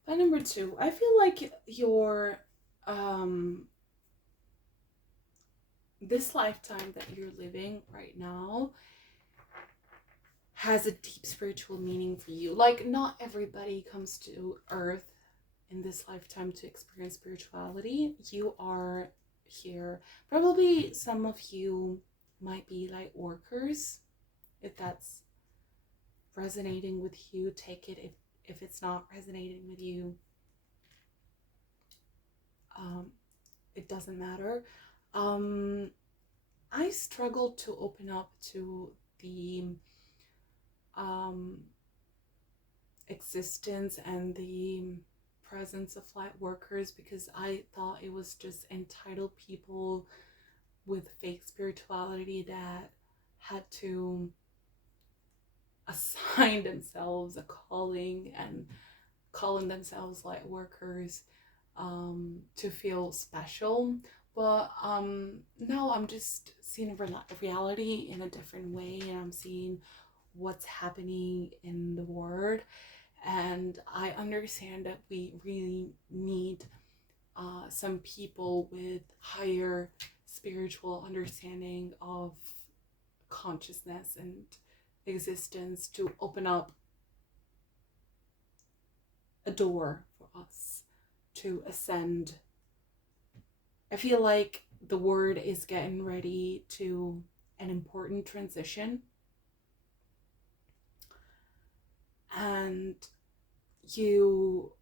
By number 2, I feel like your this lifetime that you're living right now has a deep spiritual meaning for you. Like, not everybody comes to earth in this lifetime to experience spirituality. You are here. Probably some of you might be light workers. If that's resonating with you, take it. If it's not resonating with you, it doesn't matter. I struggled to open up to the existence and the presence of light workers, because I thought it was just entitled people with fake spirituality that had to assign themselves a calling and calling themselves light workers to feel special. But no, I'm just seeing reality in a different way, and I'm seeing what's happening in the world. And I understand that we really need some people with higher spiritual understanding of consciousness and existence to open up a door for us to ascend. I feel like the world is getting ready to an important transition, and you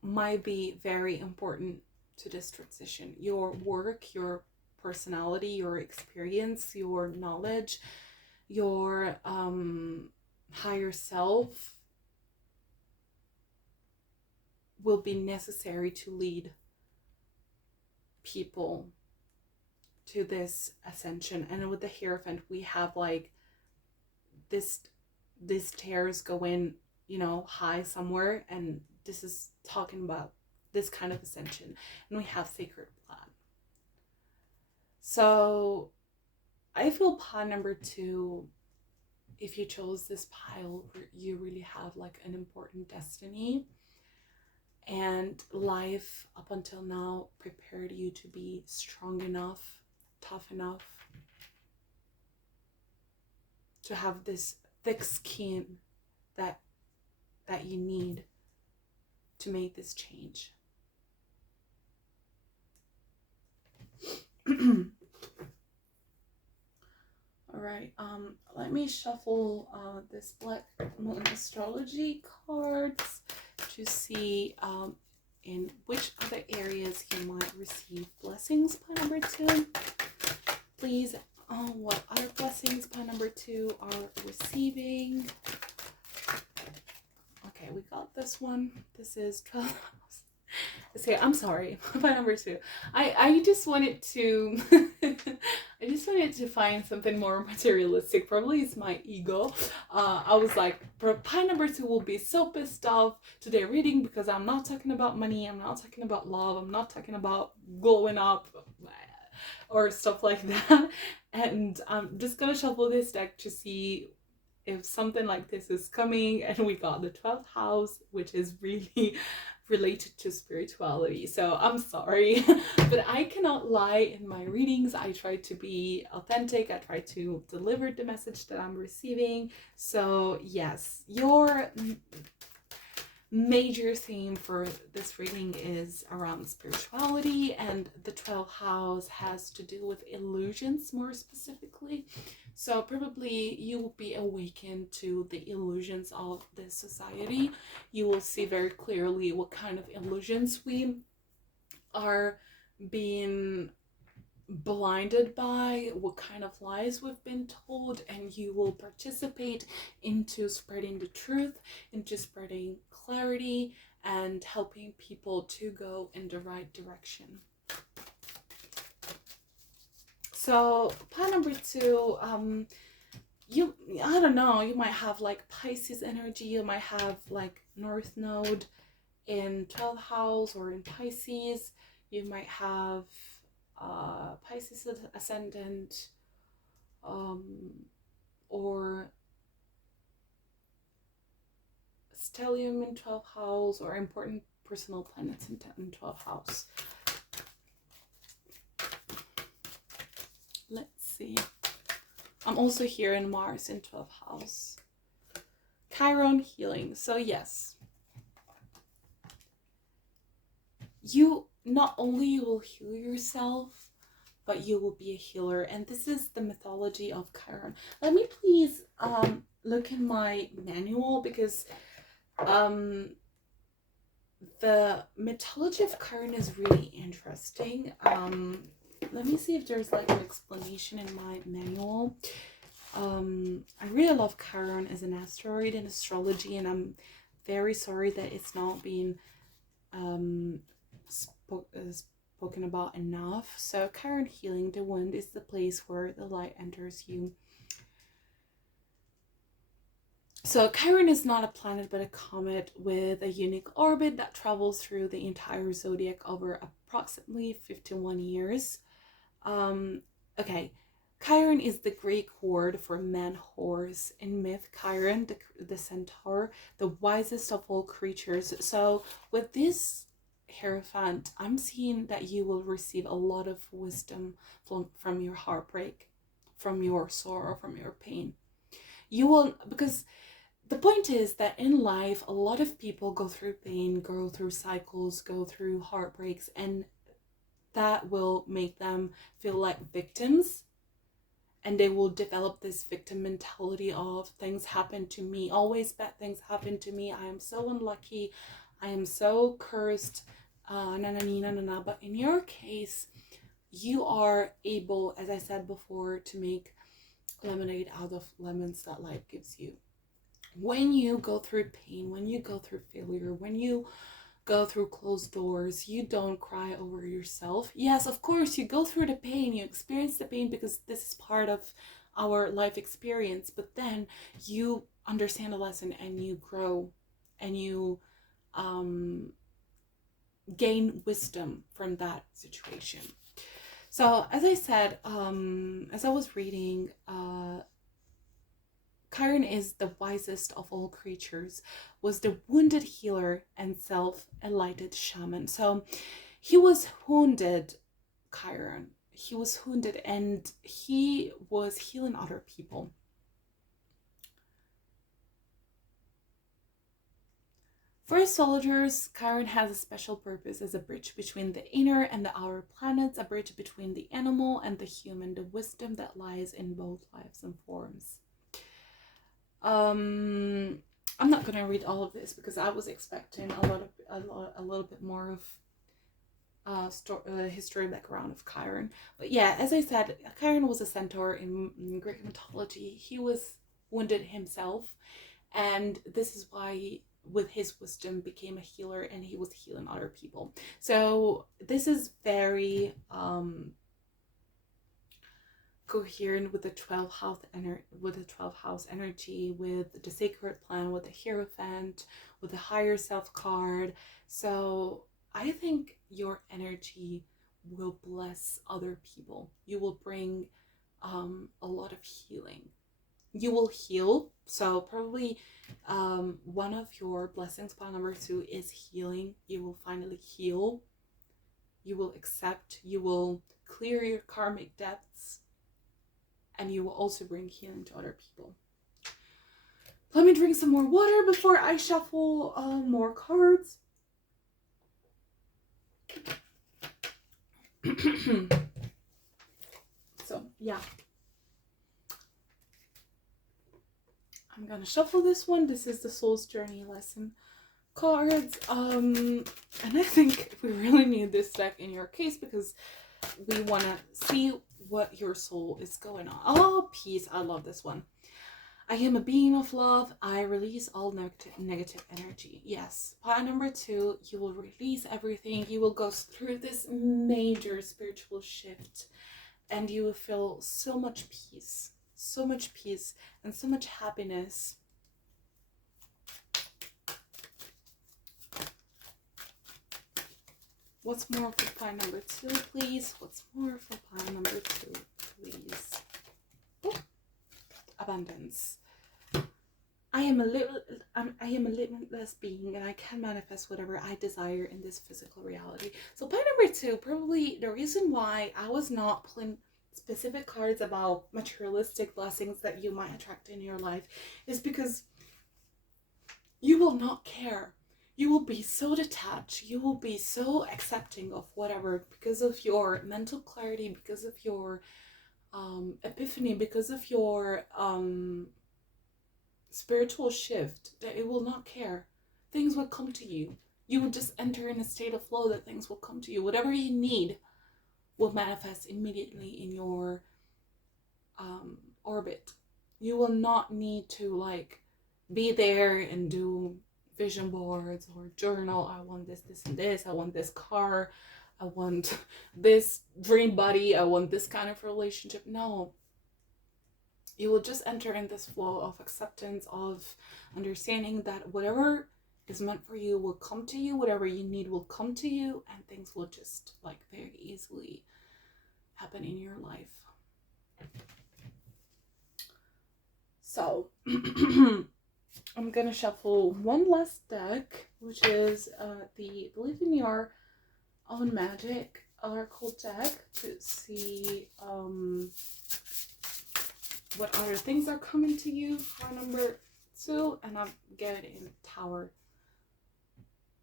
might be very important to this transition. Your work, your personality, your experience, your knowledge, your higher self will be necessary to lead people to this ascension. And with the Hierophant, we have like this stairs going, you know, high somewhere, and this is talking about this kind of ascension. And we have sacred plan. So I feel pile number 2, if you chose this pile, you really have like an important destiny, and life up until now prepared you to be strong enough, tough enough, to have this thick skin that you need to make this change. All right, let me shuffle this Black Moon Astrology cards to see in which other areas you might receive blessings by number 2. Please, what other blessings by number 2 are receiving? Okay, we got this one. This is 12 house. Okay, I'm sorry. By number 2. I just wanted to I just wanted to find something more materialistic. Probably it's my ego. I was like, pie number 2 will be so pissed off today reading because I'm not talking about money, I'm not talking about love, I'm not talking about glowing up or stuff like that. And I'm just gonna shuffle this deck to see if something like this is coming. And we got the 12th house, which is really related to spirituality. So I'm sorry, but I cannot lie in my readings. I try to be authentic. I try to deliver the message that I'm receiving. So yes, your major theme for this reading is around spirituality, and the 12th house has to do with illusions more specifically. So probably you will be awakened to the illusions of this society. You will see very clearly what kind of illusions we are being blinded by, what kind of lies we've been told, and you will participate into spreading the truth, into spreading clarity, and helping people to go in the right direction. So pie number 2, I don't know, you might have like Pisces energy, you might have like North Node in 12th house or in Pisces, you might have Pisces ascendant, or stellium in 12th house, or important personal planets in 12th house. Let's see. I'm also here in Mars in 12th house. Chiron healing. So yes, you not only you will heal yourself, but you will be a healer. And this is the mythology of Chiron. Let me please look in my manual, because the mythology of Chiron is really interesting. Let me see if there's like an explanation in my manual. I really love Chiron as an asteroid in astrology, and I'm very sorry that it's not being spoken about enough. So Chiron healing, the wound is the place where the light enters you. So Chiron is not a planet but a comet with a unique orbit that travels through the entire zodiac over approximately 51 years. Okay, Chiron is the Greek word for man-horse. In myth, Chiron, the centaur, the wisest of all creatures. So with this Hierophant, I'm seeing that you will receive a lot of wisdom from your heartbreak, from your sorrow, from your pain. You will, because the point is that in life, a lot of people go through pain, go through cycles, go through heartbreaks, and that will make them feel like victims, and they will develop this victim mentality of things happen to me, always bad things happen to me, I am so unlucky, I am so cursed, but in your case, you are able, as I said before, to make lemonade out of lemons that life gives you. When you go through pain, when you go through failure, when you go through closed doors, you don't cry over yourself. Yes, of course, you go through the pain, you experience the pain because this is part of our life experience, but then you understand a lesson and you grow and you gain wisdom from that situation. So as I said, as I was reading, Chiron is the wisest of all creatures, was the wounded healer and self-enlightened shaman. So he was wounded, Chiron. He was wounded and he was healing other people. For astrologers, Chiron has a special purpose as a bridge between the inner and the outer planets, a bridge between the animal and the human, the wisdom that lies in both lives and forms. I'm not gonna read all of this because I was expecting a little bit more of history background of Chiron. But yeah, as I said, Chiron was a centaur in Greek mythology. He was wounded himself, and this is why with his wisdom became a healer, and he was healing other people. So this is very coherent with the 12th house energy, with the sacred plan, with the Hierophant, with the higher self card. So I think your energy will bless other people. You will bring a lot of healing. You will heal. So probably one of your blessings, plan number 2, is healing. You will finally heal. You will accept. You will clear your karmic debts. And you will also bring healing to other people. Let me drink some more water before I shuffle more cards. So, yeah. I'm gonna shuffle this one. This is the Soul's Journey lesson cards. And I think we really need this deck in your case because we want to see what your soul is going on. Oh, peace. I love this one. I am a being of love. I release all negative energy. Yes. Part number 2, you will release everything. You will go through this major spiritual shift, and you will feel so much peace and so much happiness. What's more for pile number 2, please? What's more for pile number 2, please? Oh, abundance. I am a limitless being, and I can manifest whatever I desire in this physical reality. So pile number 2, probably the reason why I was not pulling specific cards about materialistic blessings that you might attract in your life is because you will not care. You will be so detached. You will be so accepting of whatever because of your mental clarity, because of your epiphany, because of your spiritual shift, that it will not care. Things will come to you. You will just enter in a state of flow that things will come to you. Whatever you need will manifest immediately in your orbit. You will not need to like be there and do vision boards or journal. I want this, this, and this. I want this car. I want this dream body. I want this kind of relationship. No. You will just enter in this flow of acceptance, of understanding that whatever is meant for you will come to you. Whatever you need will come to you, and things will just like very easily happen in your life. So I'm gonna shuffle one last deck, which is the Believe in Your Own Magic Oracle deck, to see what other things are coming to you for number 2, and I'm getting Tower.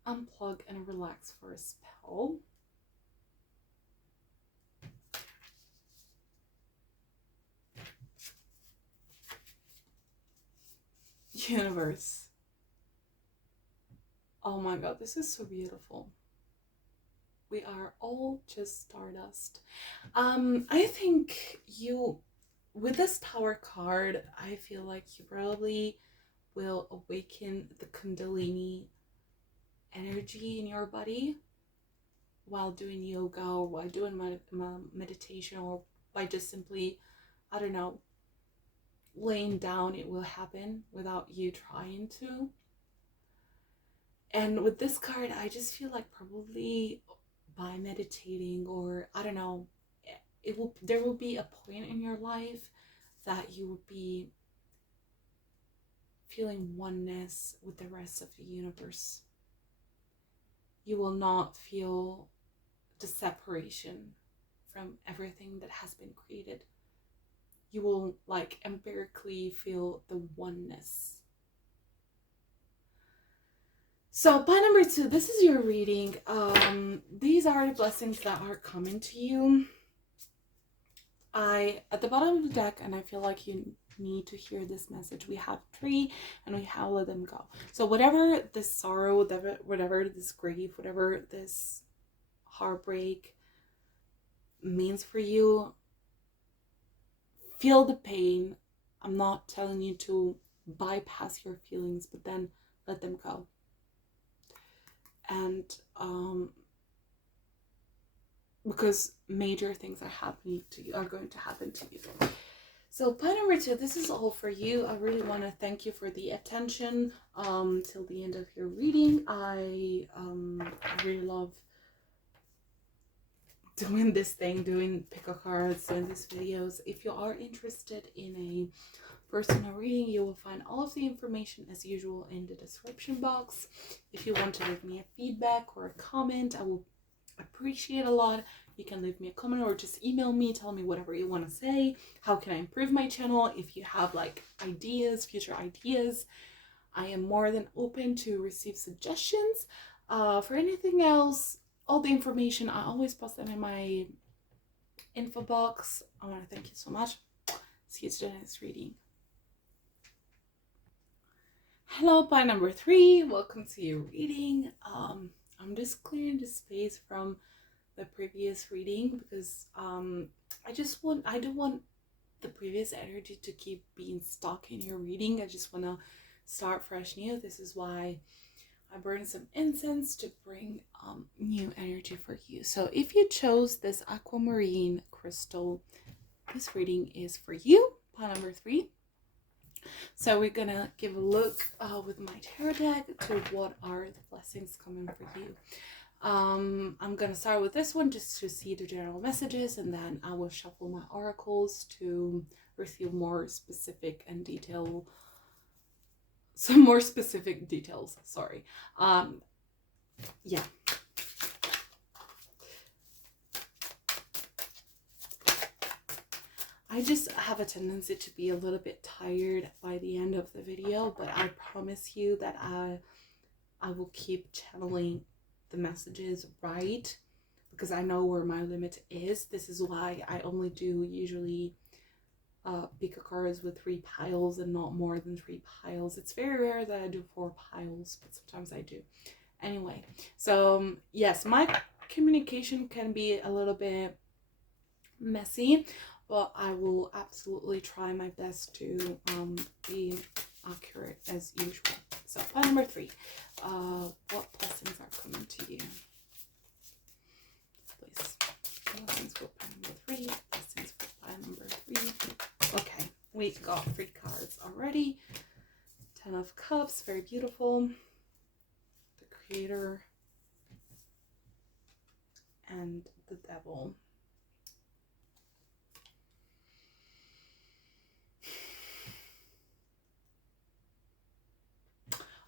Unplug and relax for a spell. Universe. Oh my god, this is so beautiful. We are all just stardust. I think you, with this Tower card, I feel like you probably will awaken the Kundalini energy in your body while doing yoga, or while doing meditation, or by just simply, I don't know, laying down. It will happen without you trying to. And with this card, I just feel like probably by meditating, or I don't know, there will be a point in your life that you will be feeling oneness with the rest of the universe. You will not feel the separation from everything that has been created. You will like empirically feel the oneness. So pile number 2, this is your reading. These are the blessings that are coming to you. At the bottom of the deck, and I feel like you need to hear this message, we have 3 and we have let them go. So whatever this sorrow, whatever this grief, whatever this heartbreak means for you, feel the pain. I'm not telling you to bypass your feelings, but then let them go. And because major things are going to happen to you. So pile number 2, this is all for you. I really want to thank you for the attention till the end of your reading. I really love doing this thing, doing pick a cards, doing these videos. If you are interested in a personal reading, you will find all of the information as usual in the description box. If you want to leave me a feedback or a comment, I will appreciate a lot. You can leave me a comment or just email me, tell me whatever you want to say. How can I improve my channel? If you have like ideas, future ideas, I am more than open to receive suggestions. For anything else, all the information, I always post them in my info box. I want to thank you so much. See you to the next reading. Hello, pile number 3. Welcome to your reading. I'm just clearing the space from the previous reading because I don't want the previous energy to keep being stuck in your reading. I just want to start fresh new. This is why I burned some incense to bring new energy for you. So if you chose this aquamarine crystal, this reading is for you, pile number 3. So we're gonna give a look with my tarot deck to what are the blessings coming for you. I'm gonna start with this one just to see the general messages, and then I will shuffle my oracles to receive more specific and some more specific details. Sorry. Yeah. I just have a tendency to be a little bit tired by the end of the video, but I promise you that I will keep channeling the messages right, because I know where my limit is. This is why I only do usually pick a cards with 3 piles and not more than 3 piles. It's very rare that I do 4 piles, but sometimes I do. Anyway, so yes, my communication can be a little bit messy, but I will absolutely try my best to be accurate as usual. So pile number 3, what blessings are coming to you? Please, blessings for pile number 3, blessings for pile number 3. Okay, we got 3 cards already. 10 of Cups, very beautiful. The Creator and the Devil.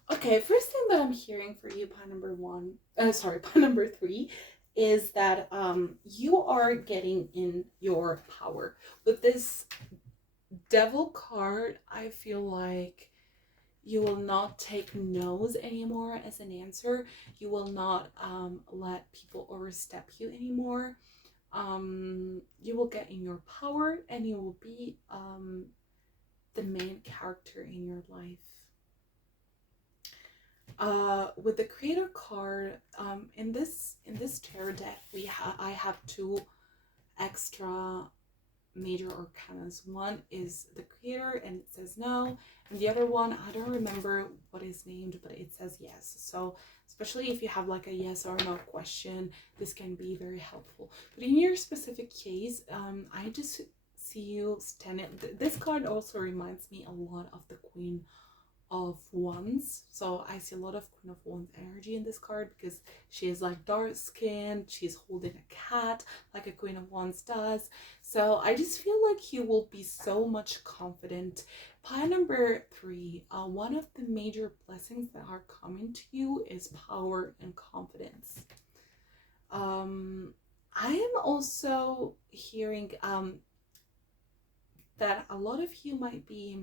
Okay, first thing that I'm hearing for you, pile number 3, is that you are getting in your power. With this Devil card, I feel like you will not take no's anymore as an answer. You will not let people overstep you anymore. You will get in your power and you will be the main character in your life. With the Creator card, in this tarot deck, I have 2 extra major arcanas. One is the Creator and it says no, and the other one, I don't remember what is named, but it says yes. So especially if you have like a yes or no question, this can be very helpful. But in your specific case, I just see you standing. This card also reminds me a lot of the Queen of Wands. So I see a lot of Queen of Wands energy in this card because she is like dark skinned, she's holding a cat like a Queen of Wands does. So I just feel like you will be so much confident. Pile number 3, one of the major blessings that are coming to you is power and confidence. I am also hearing that a lot of you might be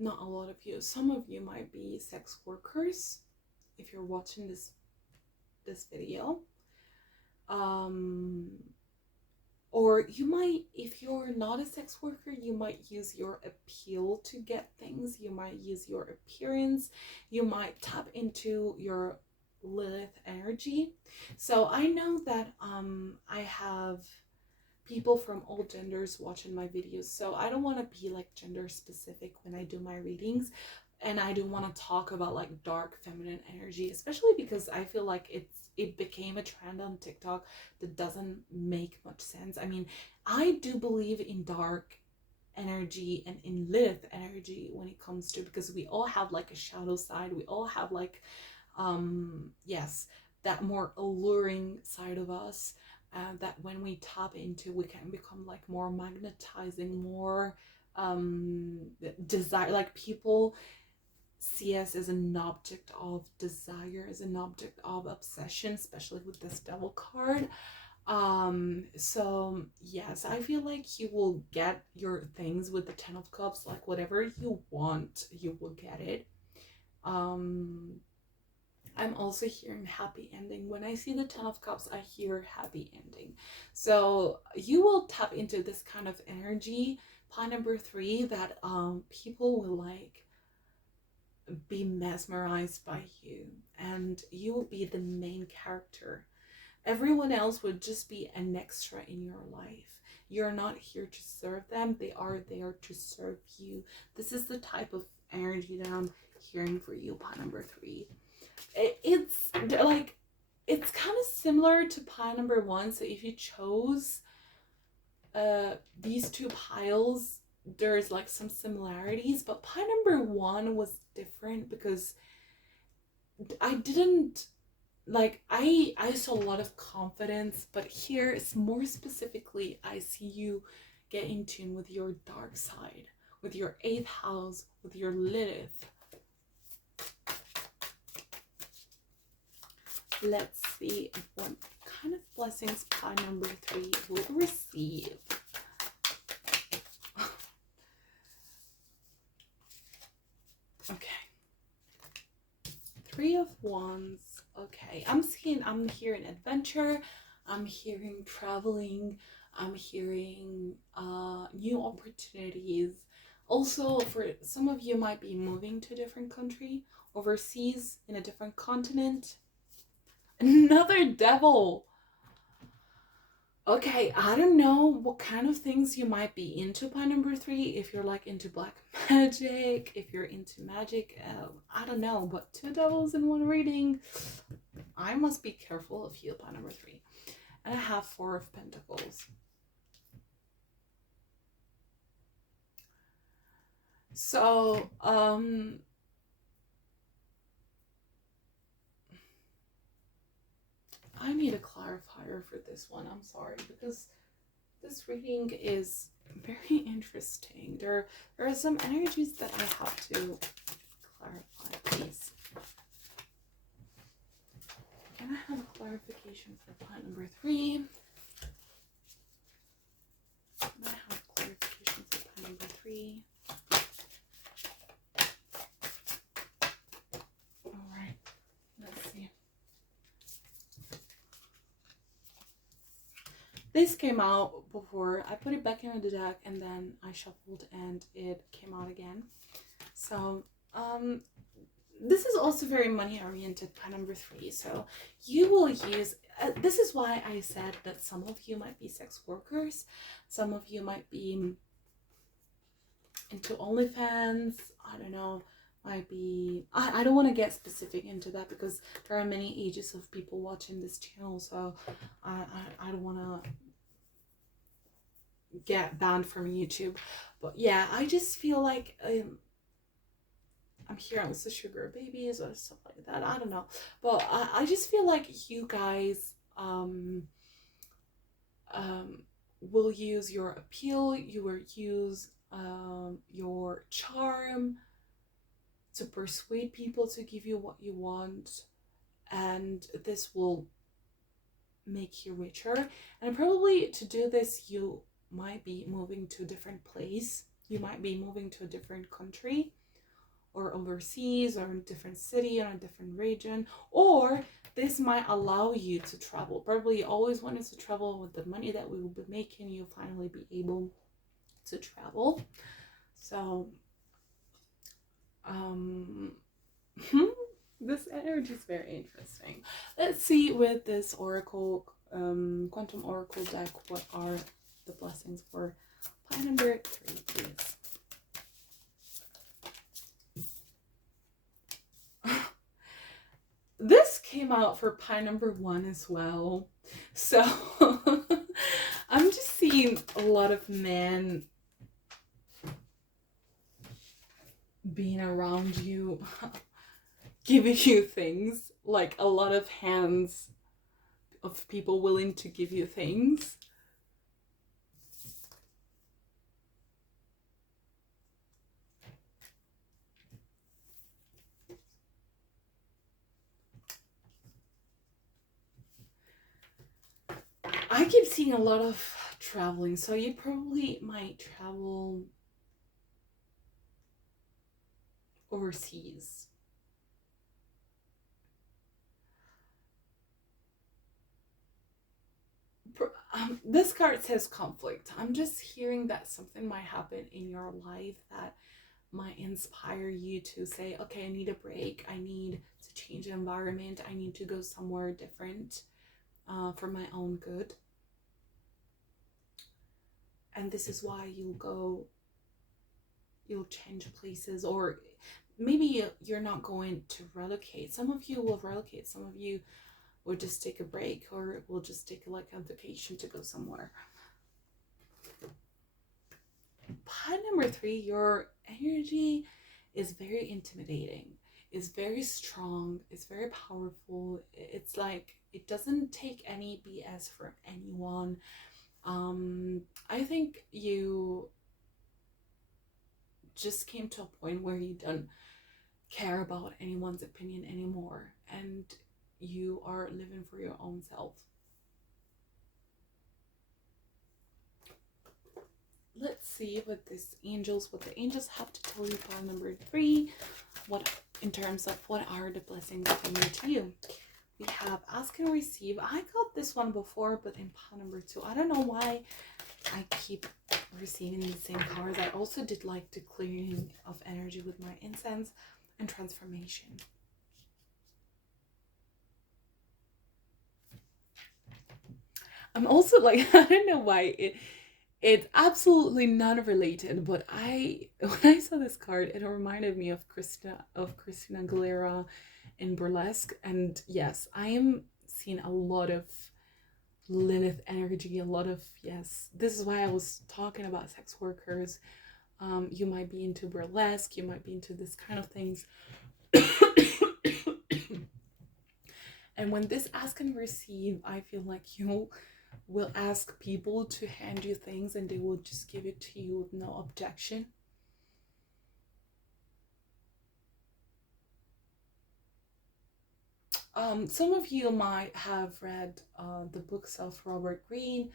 not a lot of you, some of you might be sex workers if you're watching this video. Or you might, if you're not a sex worker, you might use your appeal to get things. You might use your appearance. You might tap into your Lilith energy. So I know that I have people from all genders watching my videos, so I don't want to be like gender specific when I do my readings, and I do want to talk about like dark feminine energy, especially because I feel like it became a trend on TikTok that doesn't make much sense. I mean, I do believe in dark energy and in Lilith energy when it comes to, because we all have like a shadow side, we all have like yes, that more alluring side of us, that when we tap into, we can become like more magnetizing, more desire, like people see us as an object of desire, as an object of obsession, especially with this devil card. So yes, I feel like you will get your things with the 10 of Cups, like whatever you want, you will get it. I'm also hearing happy ending. When I see the 10 of Cups, I hear happy ending. So you will tap into this kind of energy, pie number 3, that people will like be mesmerized by you, and you will be the main character. Everyone else would just be an extra in your life. You're not here to serve them, they are there to serve you. This is the type of energy that I'm hearing for you, pie number 3. It's like, it's kind of similar to pie number 1. So if you chose these two piles, there's like some similarities, but pie number 1 was different because I didn't like, I saw a lot of confidence, but here it's more specifically, I see you get in tune with your dark side, with your 8th house, with your Lilith. Let's see what kind of blessings pie number 3 will receive. Okay. 3 of Wands. Okay. I'm hearing adventure. I'm hearing traveling. I'm hearing new opportunities. Also, for some of you might be moving to a different country, overseas, in a different continent. Another devil. Okay, I don't know what kind of things you might be into, pie number 3. If you're like into black magic, if you're into magic, I don't know, but 2 devils in one reading. I must be careful of you, pie number 3. And I have 4 of Pentacles. So, I need a clarifier for this one. I'm sorry, because this reading is very interesting. There are some energies that I have to clarify, please. Can I have a clarification for pie number 3? Can I have a clarification for pie number 3? Alright, let's see. This came out before. I put it back into the deck and then I shuffled and it came out again. So, this is also very money oriented, pie number 3. So you will use, this is why I said that some of you might be sex workers. Some of you might be into OnlyFans. I don't know. Might be, I don't want to get specific into that because there are many ages of people watching this channel, so I don't want to get banned from YouTube. But yeah, I just feel like I'm hearing also sugar babies or stuff like that. I don't know, but I just feel like you guys will use your appeal, you will use your charm to persuade people to give you what you want, and this will make you richer. And probably to do this, you might be moving to a different place, you might be moving to a different country, or overseas or in a different city or in a different region, or this might allow you to travel. Probably you always wanted to travel. With the money that we will be making, you'll finally be able to travel. So this energy is very interesting. Let's see with this oracle, quantum oracle deck, what are the blessings for pie number 3, please. This came out for pie number 1 as well. So I'm just seeing a lot of men being around you, giving you things, like a lot of hands of people willing to give you things. I keep seeing a lot of traveling, so you probably might travel overseas. This card says conflict. I'm just hearing that something might happen in your life that might inspire you to say, okay, I need a break. I need to change the environment. I need to go somewhere different for my own good. And this is why you'll change places, or maybe you're not going to relocate. Some of you will relocate. Some of you will just take a break, or will just take like a vacation to go somewhere. Pie number 3, your energy is very intimidating. It's very strong. It's very powerful. It's like it doesn't take any BS from anyone. I think you just came to a point where you don't care about anyone's opinion anymore, and you are living for your own self. Let's see what the angels have to tell you for number 3. What, in terms of what are the blessings coming to you? We have ask and receive. I got this one before, but in pile number 2. I don't know why I keep receiving the same cards. I also did like the clearing of energy with my incense and transformation. I'm also like, I don't know why it's absolutely not related, but when I saw this card, it reminded me of Christina Aguilera in Burlesque. And yes, I am seeing a lot of Lilith energy, a lot of, yes, this is why I was talking about sex workers. You might be into burlesque, you might be into this kind of things. And when this ask and receive, I feel like you will ask people to hand you things and they will just give it to you with no objection. Some of you might have read the books of Robert Greene,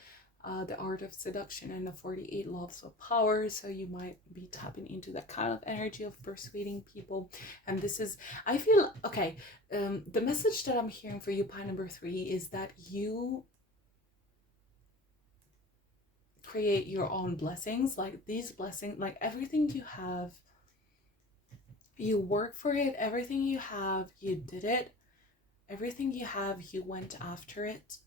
The Art of Seduction and the 48 Laws of Power, so you might be tapping into that kind of energy of persuading people. And this is, I feel, okay, the message that I'm hearing for you, pie number 3, is that you create your own blessings. Like these blessings, like everything you have, you work for it. Everything you have, you did it. Everything you have, you went after it.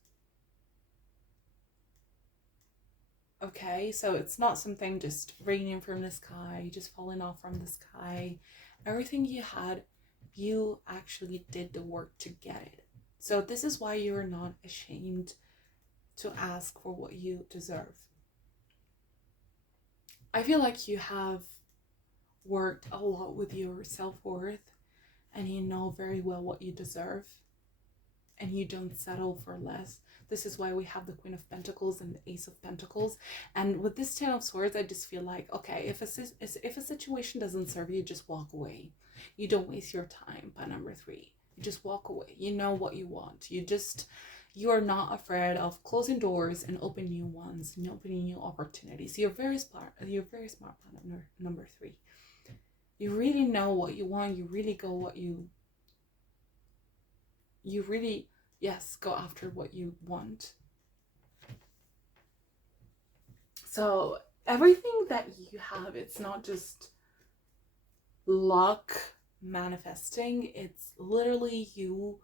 Okay, so it's not something just raining from the sky, just falling off from the sky. Everything you had, you actually did the work to get it. So this is why you're not ashamed to ask for what you deserve. I feel like you have worked a lot with your self-worth, and you know very well what you deserve, and you don't settle for less. This is why we have the Queen of Pentacles and the Ace of Pentacles. And with this Ten of Swords, I just feel like, okay, if a situation doesn't serve you, just walk away. You don't waste your time. By number 3, you just walk away. You know what you want. You are not afraid of closing doors and opening new ones and opening new opportunities. You're very smart. You're very smart. By number 3. You really know what you want. You really go what you really, yes, go after what you want. So everything that you have, it's not just luck manifesting, it's literally you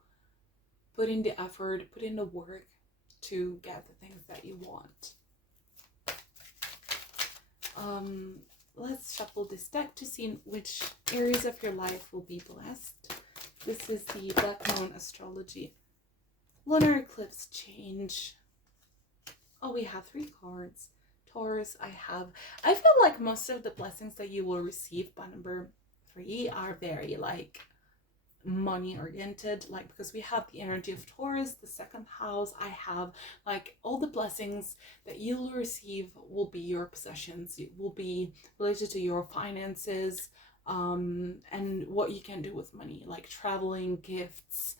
put in the effort, put in the work to get the things that you want. Let's shuffle this deck to see which areas of your life will be blessed. This is the Black Moon Astrology Lunar Eclipse Change. Oh, we have 3 cards. Taurus, I feel like most of the blessings that you will receive by number 3 are very like money oriented, like because we have the energy of Taurus, the 2nd house. I have like all the blessings that you will receive will be your possessions. It will be related to your finances, and what you can do with money, like traveling, gifts,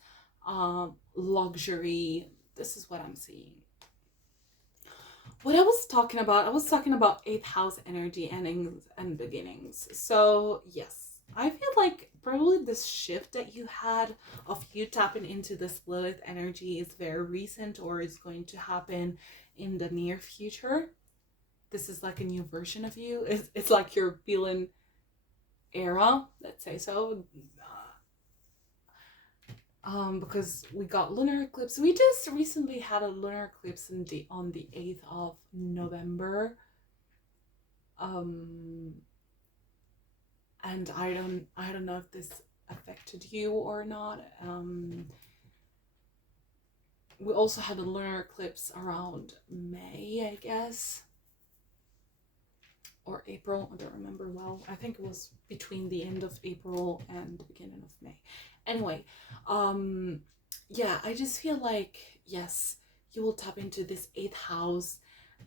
luxury. This is what I'm seeing. What I was talking about 8th house energy, endings and beginnings. So yes, I feel like probably this shift that you had of you tapping into this Lilith energy is very recent, or is going to happen in the near future. This is like a new version of you. It's like your feeling era, let's say so. Because we got lunar eclipse. We just recently had a lunar eclipse on the 8th of November. And I don't know if this affected you or not. We also had a lunar eclipse around May, I guess, or April. I don't remember well. I think it was between the end of April and the beginning of May. Anyway, yeah, I just feel like, yes, you will tap into this 8th house,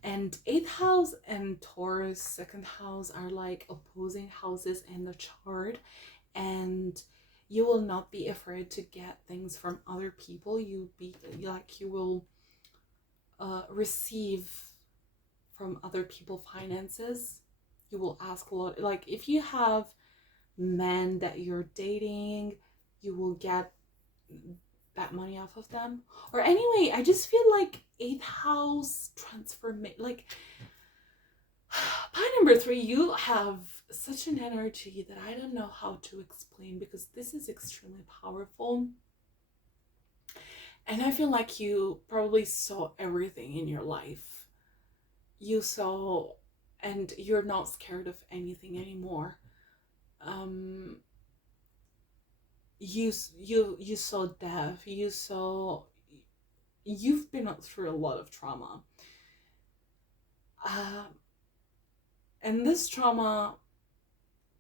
and 8th house and Taurus 2nd house are like opposing houses in the chart, and you will not be afraid to get things from other people. You will receive from other people finances. You will ask a lot. Like if you have men that you're dating, you will get that money off of them. Or anyway, I just feel like 8th house transformation, like by number 3, you have such an energy that I don't know how to explain, because this is extremely powerful. And I feel like you probably saw everything in your life. You saw, and you're not scared of anything anymore. You saw death. You've been through a lot of trauma. And this trauma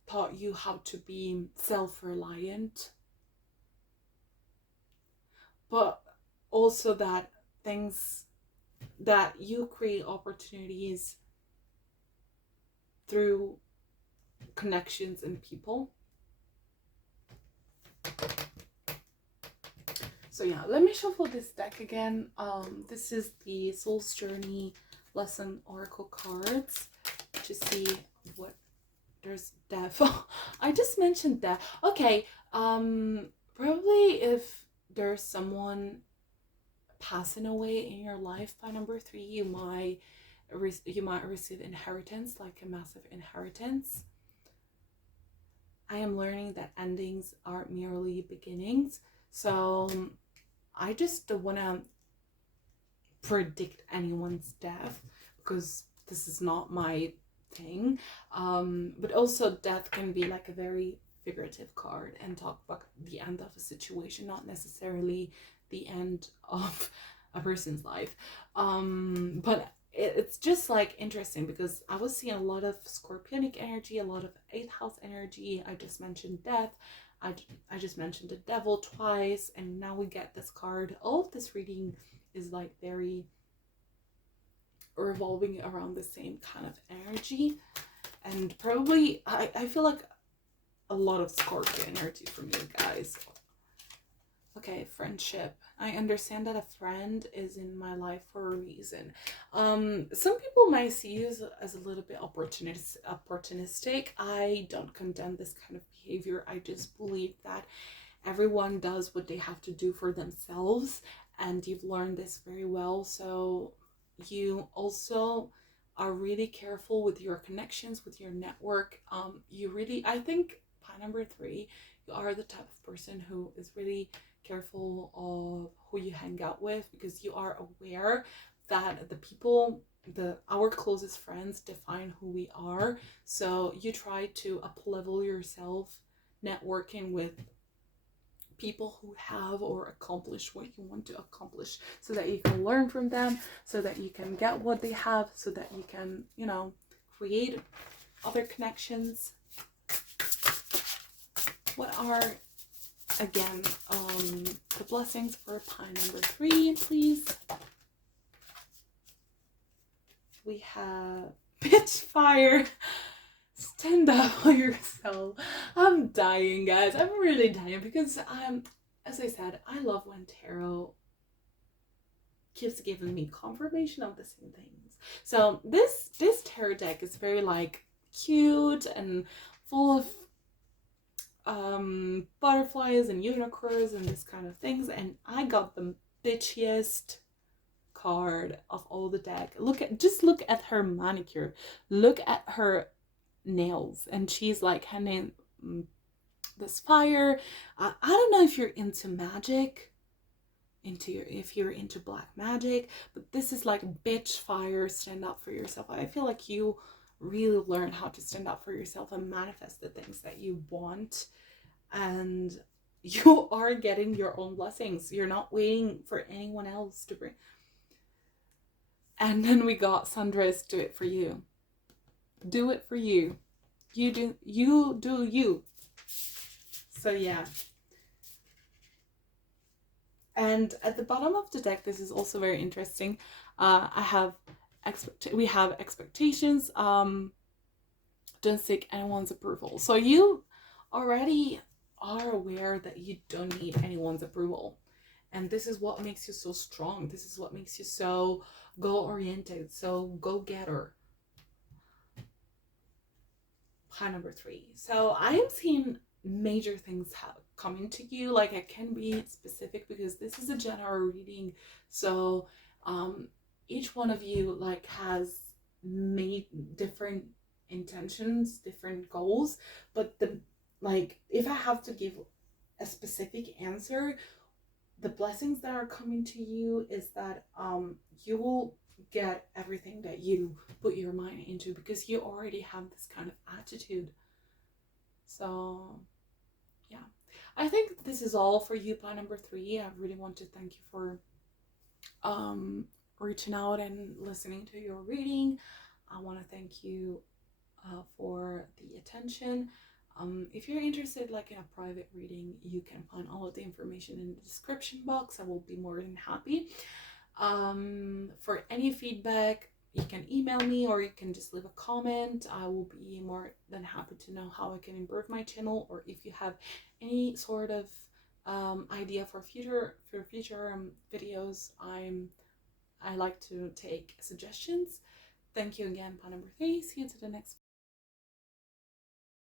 taught you how to be self-reliant, but also that you create opportunities through connections and people. So yeah, let me shuffle this deck again. This is the Soul's Journey Lesson Oracle cards to see what there's death. I just mentioned death. Okay, probably if there's someone passing away in your life by number 3, you might receive inheritance, like a massive inheritance. I am learning that endings are merely beginnings. So I just don't want to predict anyone's death, because this is not my thing. But also death can be like a very figurative card and talk about the end of a situation, not necessarily the end of a person's life. But it's just like interesting, because I was seeing a lot of scorpionic energy, a lot of 8th house energy. I just mentioned death. I just mentioned the devil twice, and now we get this card. All of this reading is like very revolving around the same kind of energy, and probably I feel like a lot of Scorpio energy from you guys. Okay, Okay, friendship. I understand that a friend is in my life for a reason. Some people might see you as a little bit opportunistic. I don't condemn this kind of behavior. I just believe that everyone does what they have to do for themselves, and you've learned this very well. So you also are really careful with your connections, with your network. You really, I think, point number three, you are the type of person who is really careful of who you hang out with, because you are aware that the people, our closest friends define who we are. So you try to up level yourself networking with people who have or accomplish what you want to accomplish, so that you can learn from them, so that you can get what they have, so that you can, you know, create other connections. What are, again, the blessings for pie number three, please? We have pitch fire. Stand up for yourself. I'm dying, guys. I'm really dying because as I said, I love when tarot keeps giving me confirmation of the same things. So this tarot deck is very like cute and full of butterflies and unicorns and this kind of things, and I got the bitchiest card of all the deck. Just look at her manicure, look at her nails, and she's like handing this fire. I don't know if you're into magic, if you're into black magic, but this is like bitch fire, stand up for yourself. I feel like you really learn how to stand up for yourself and manifest the things that you want, and you are getting your own blessings. You're not waiting for anyone else to bring. And then we got Sandra's do it for you. Do it for you. You do you. So yeah. And at the bottom of the deck, this is also very interesting. We have expectations. Don't seek anyone's approval. So you already are aware that you don't need anyone's approval. And this is what makes you so strong. This is what makes you so goal-oriented, so go-getter. Pie number three. So I am seeing major things coming to you. Like, I can be specific because this is a general reading. So each one of you like has made different intentions, different goals. But if I have to give a specific answer, the blessings that are coming to you is that you will get everything that you put your mind into, because you already have this kind of attitude. So yeah, I think this is all for you, pie number three. I really want to thank you for reaching out and listening to your reading. I want to thank you for the attention. If you're interested like in a private reading, you can find all of the information in the description box. I will be more than happy. For any feedback, you can email me or you can just leave a comment. I will be more than happy to know how I can improve my channel, or if you have any sort of idea for future videos. I like to take suggestions. Thank you again, pie number three. See you to the next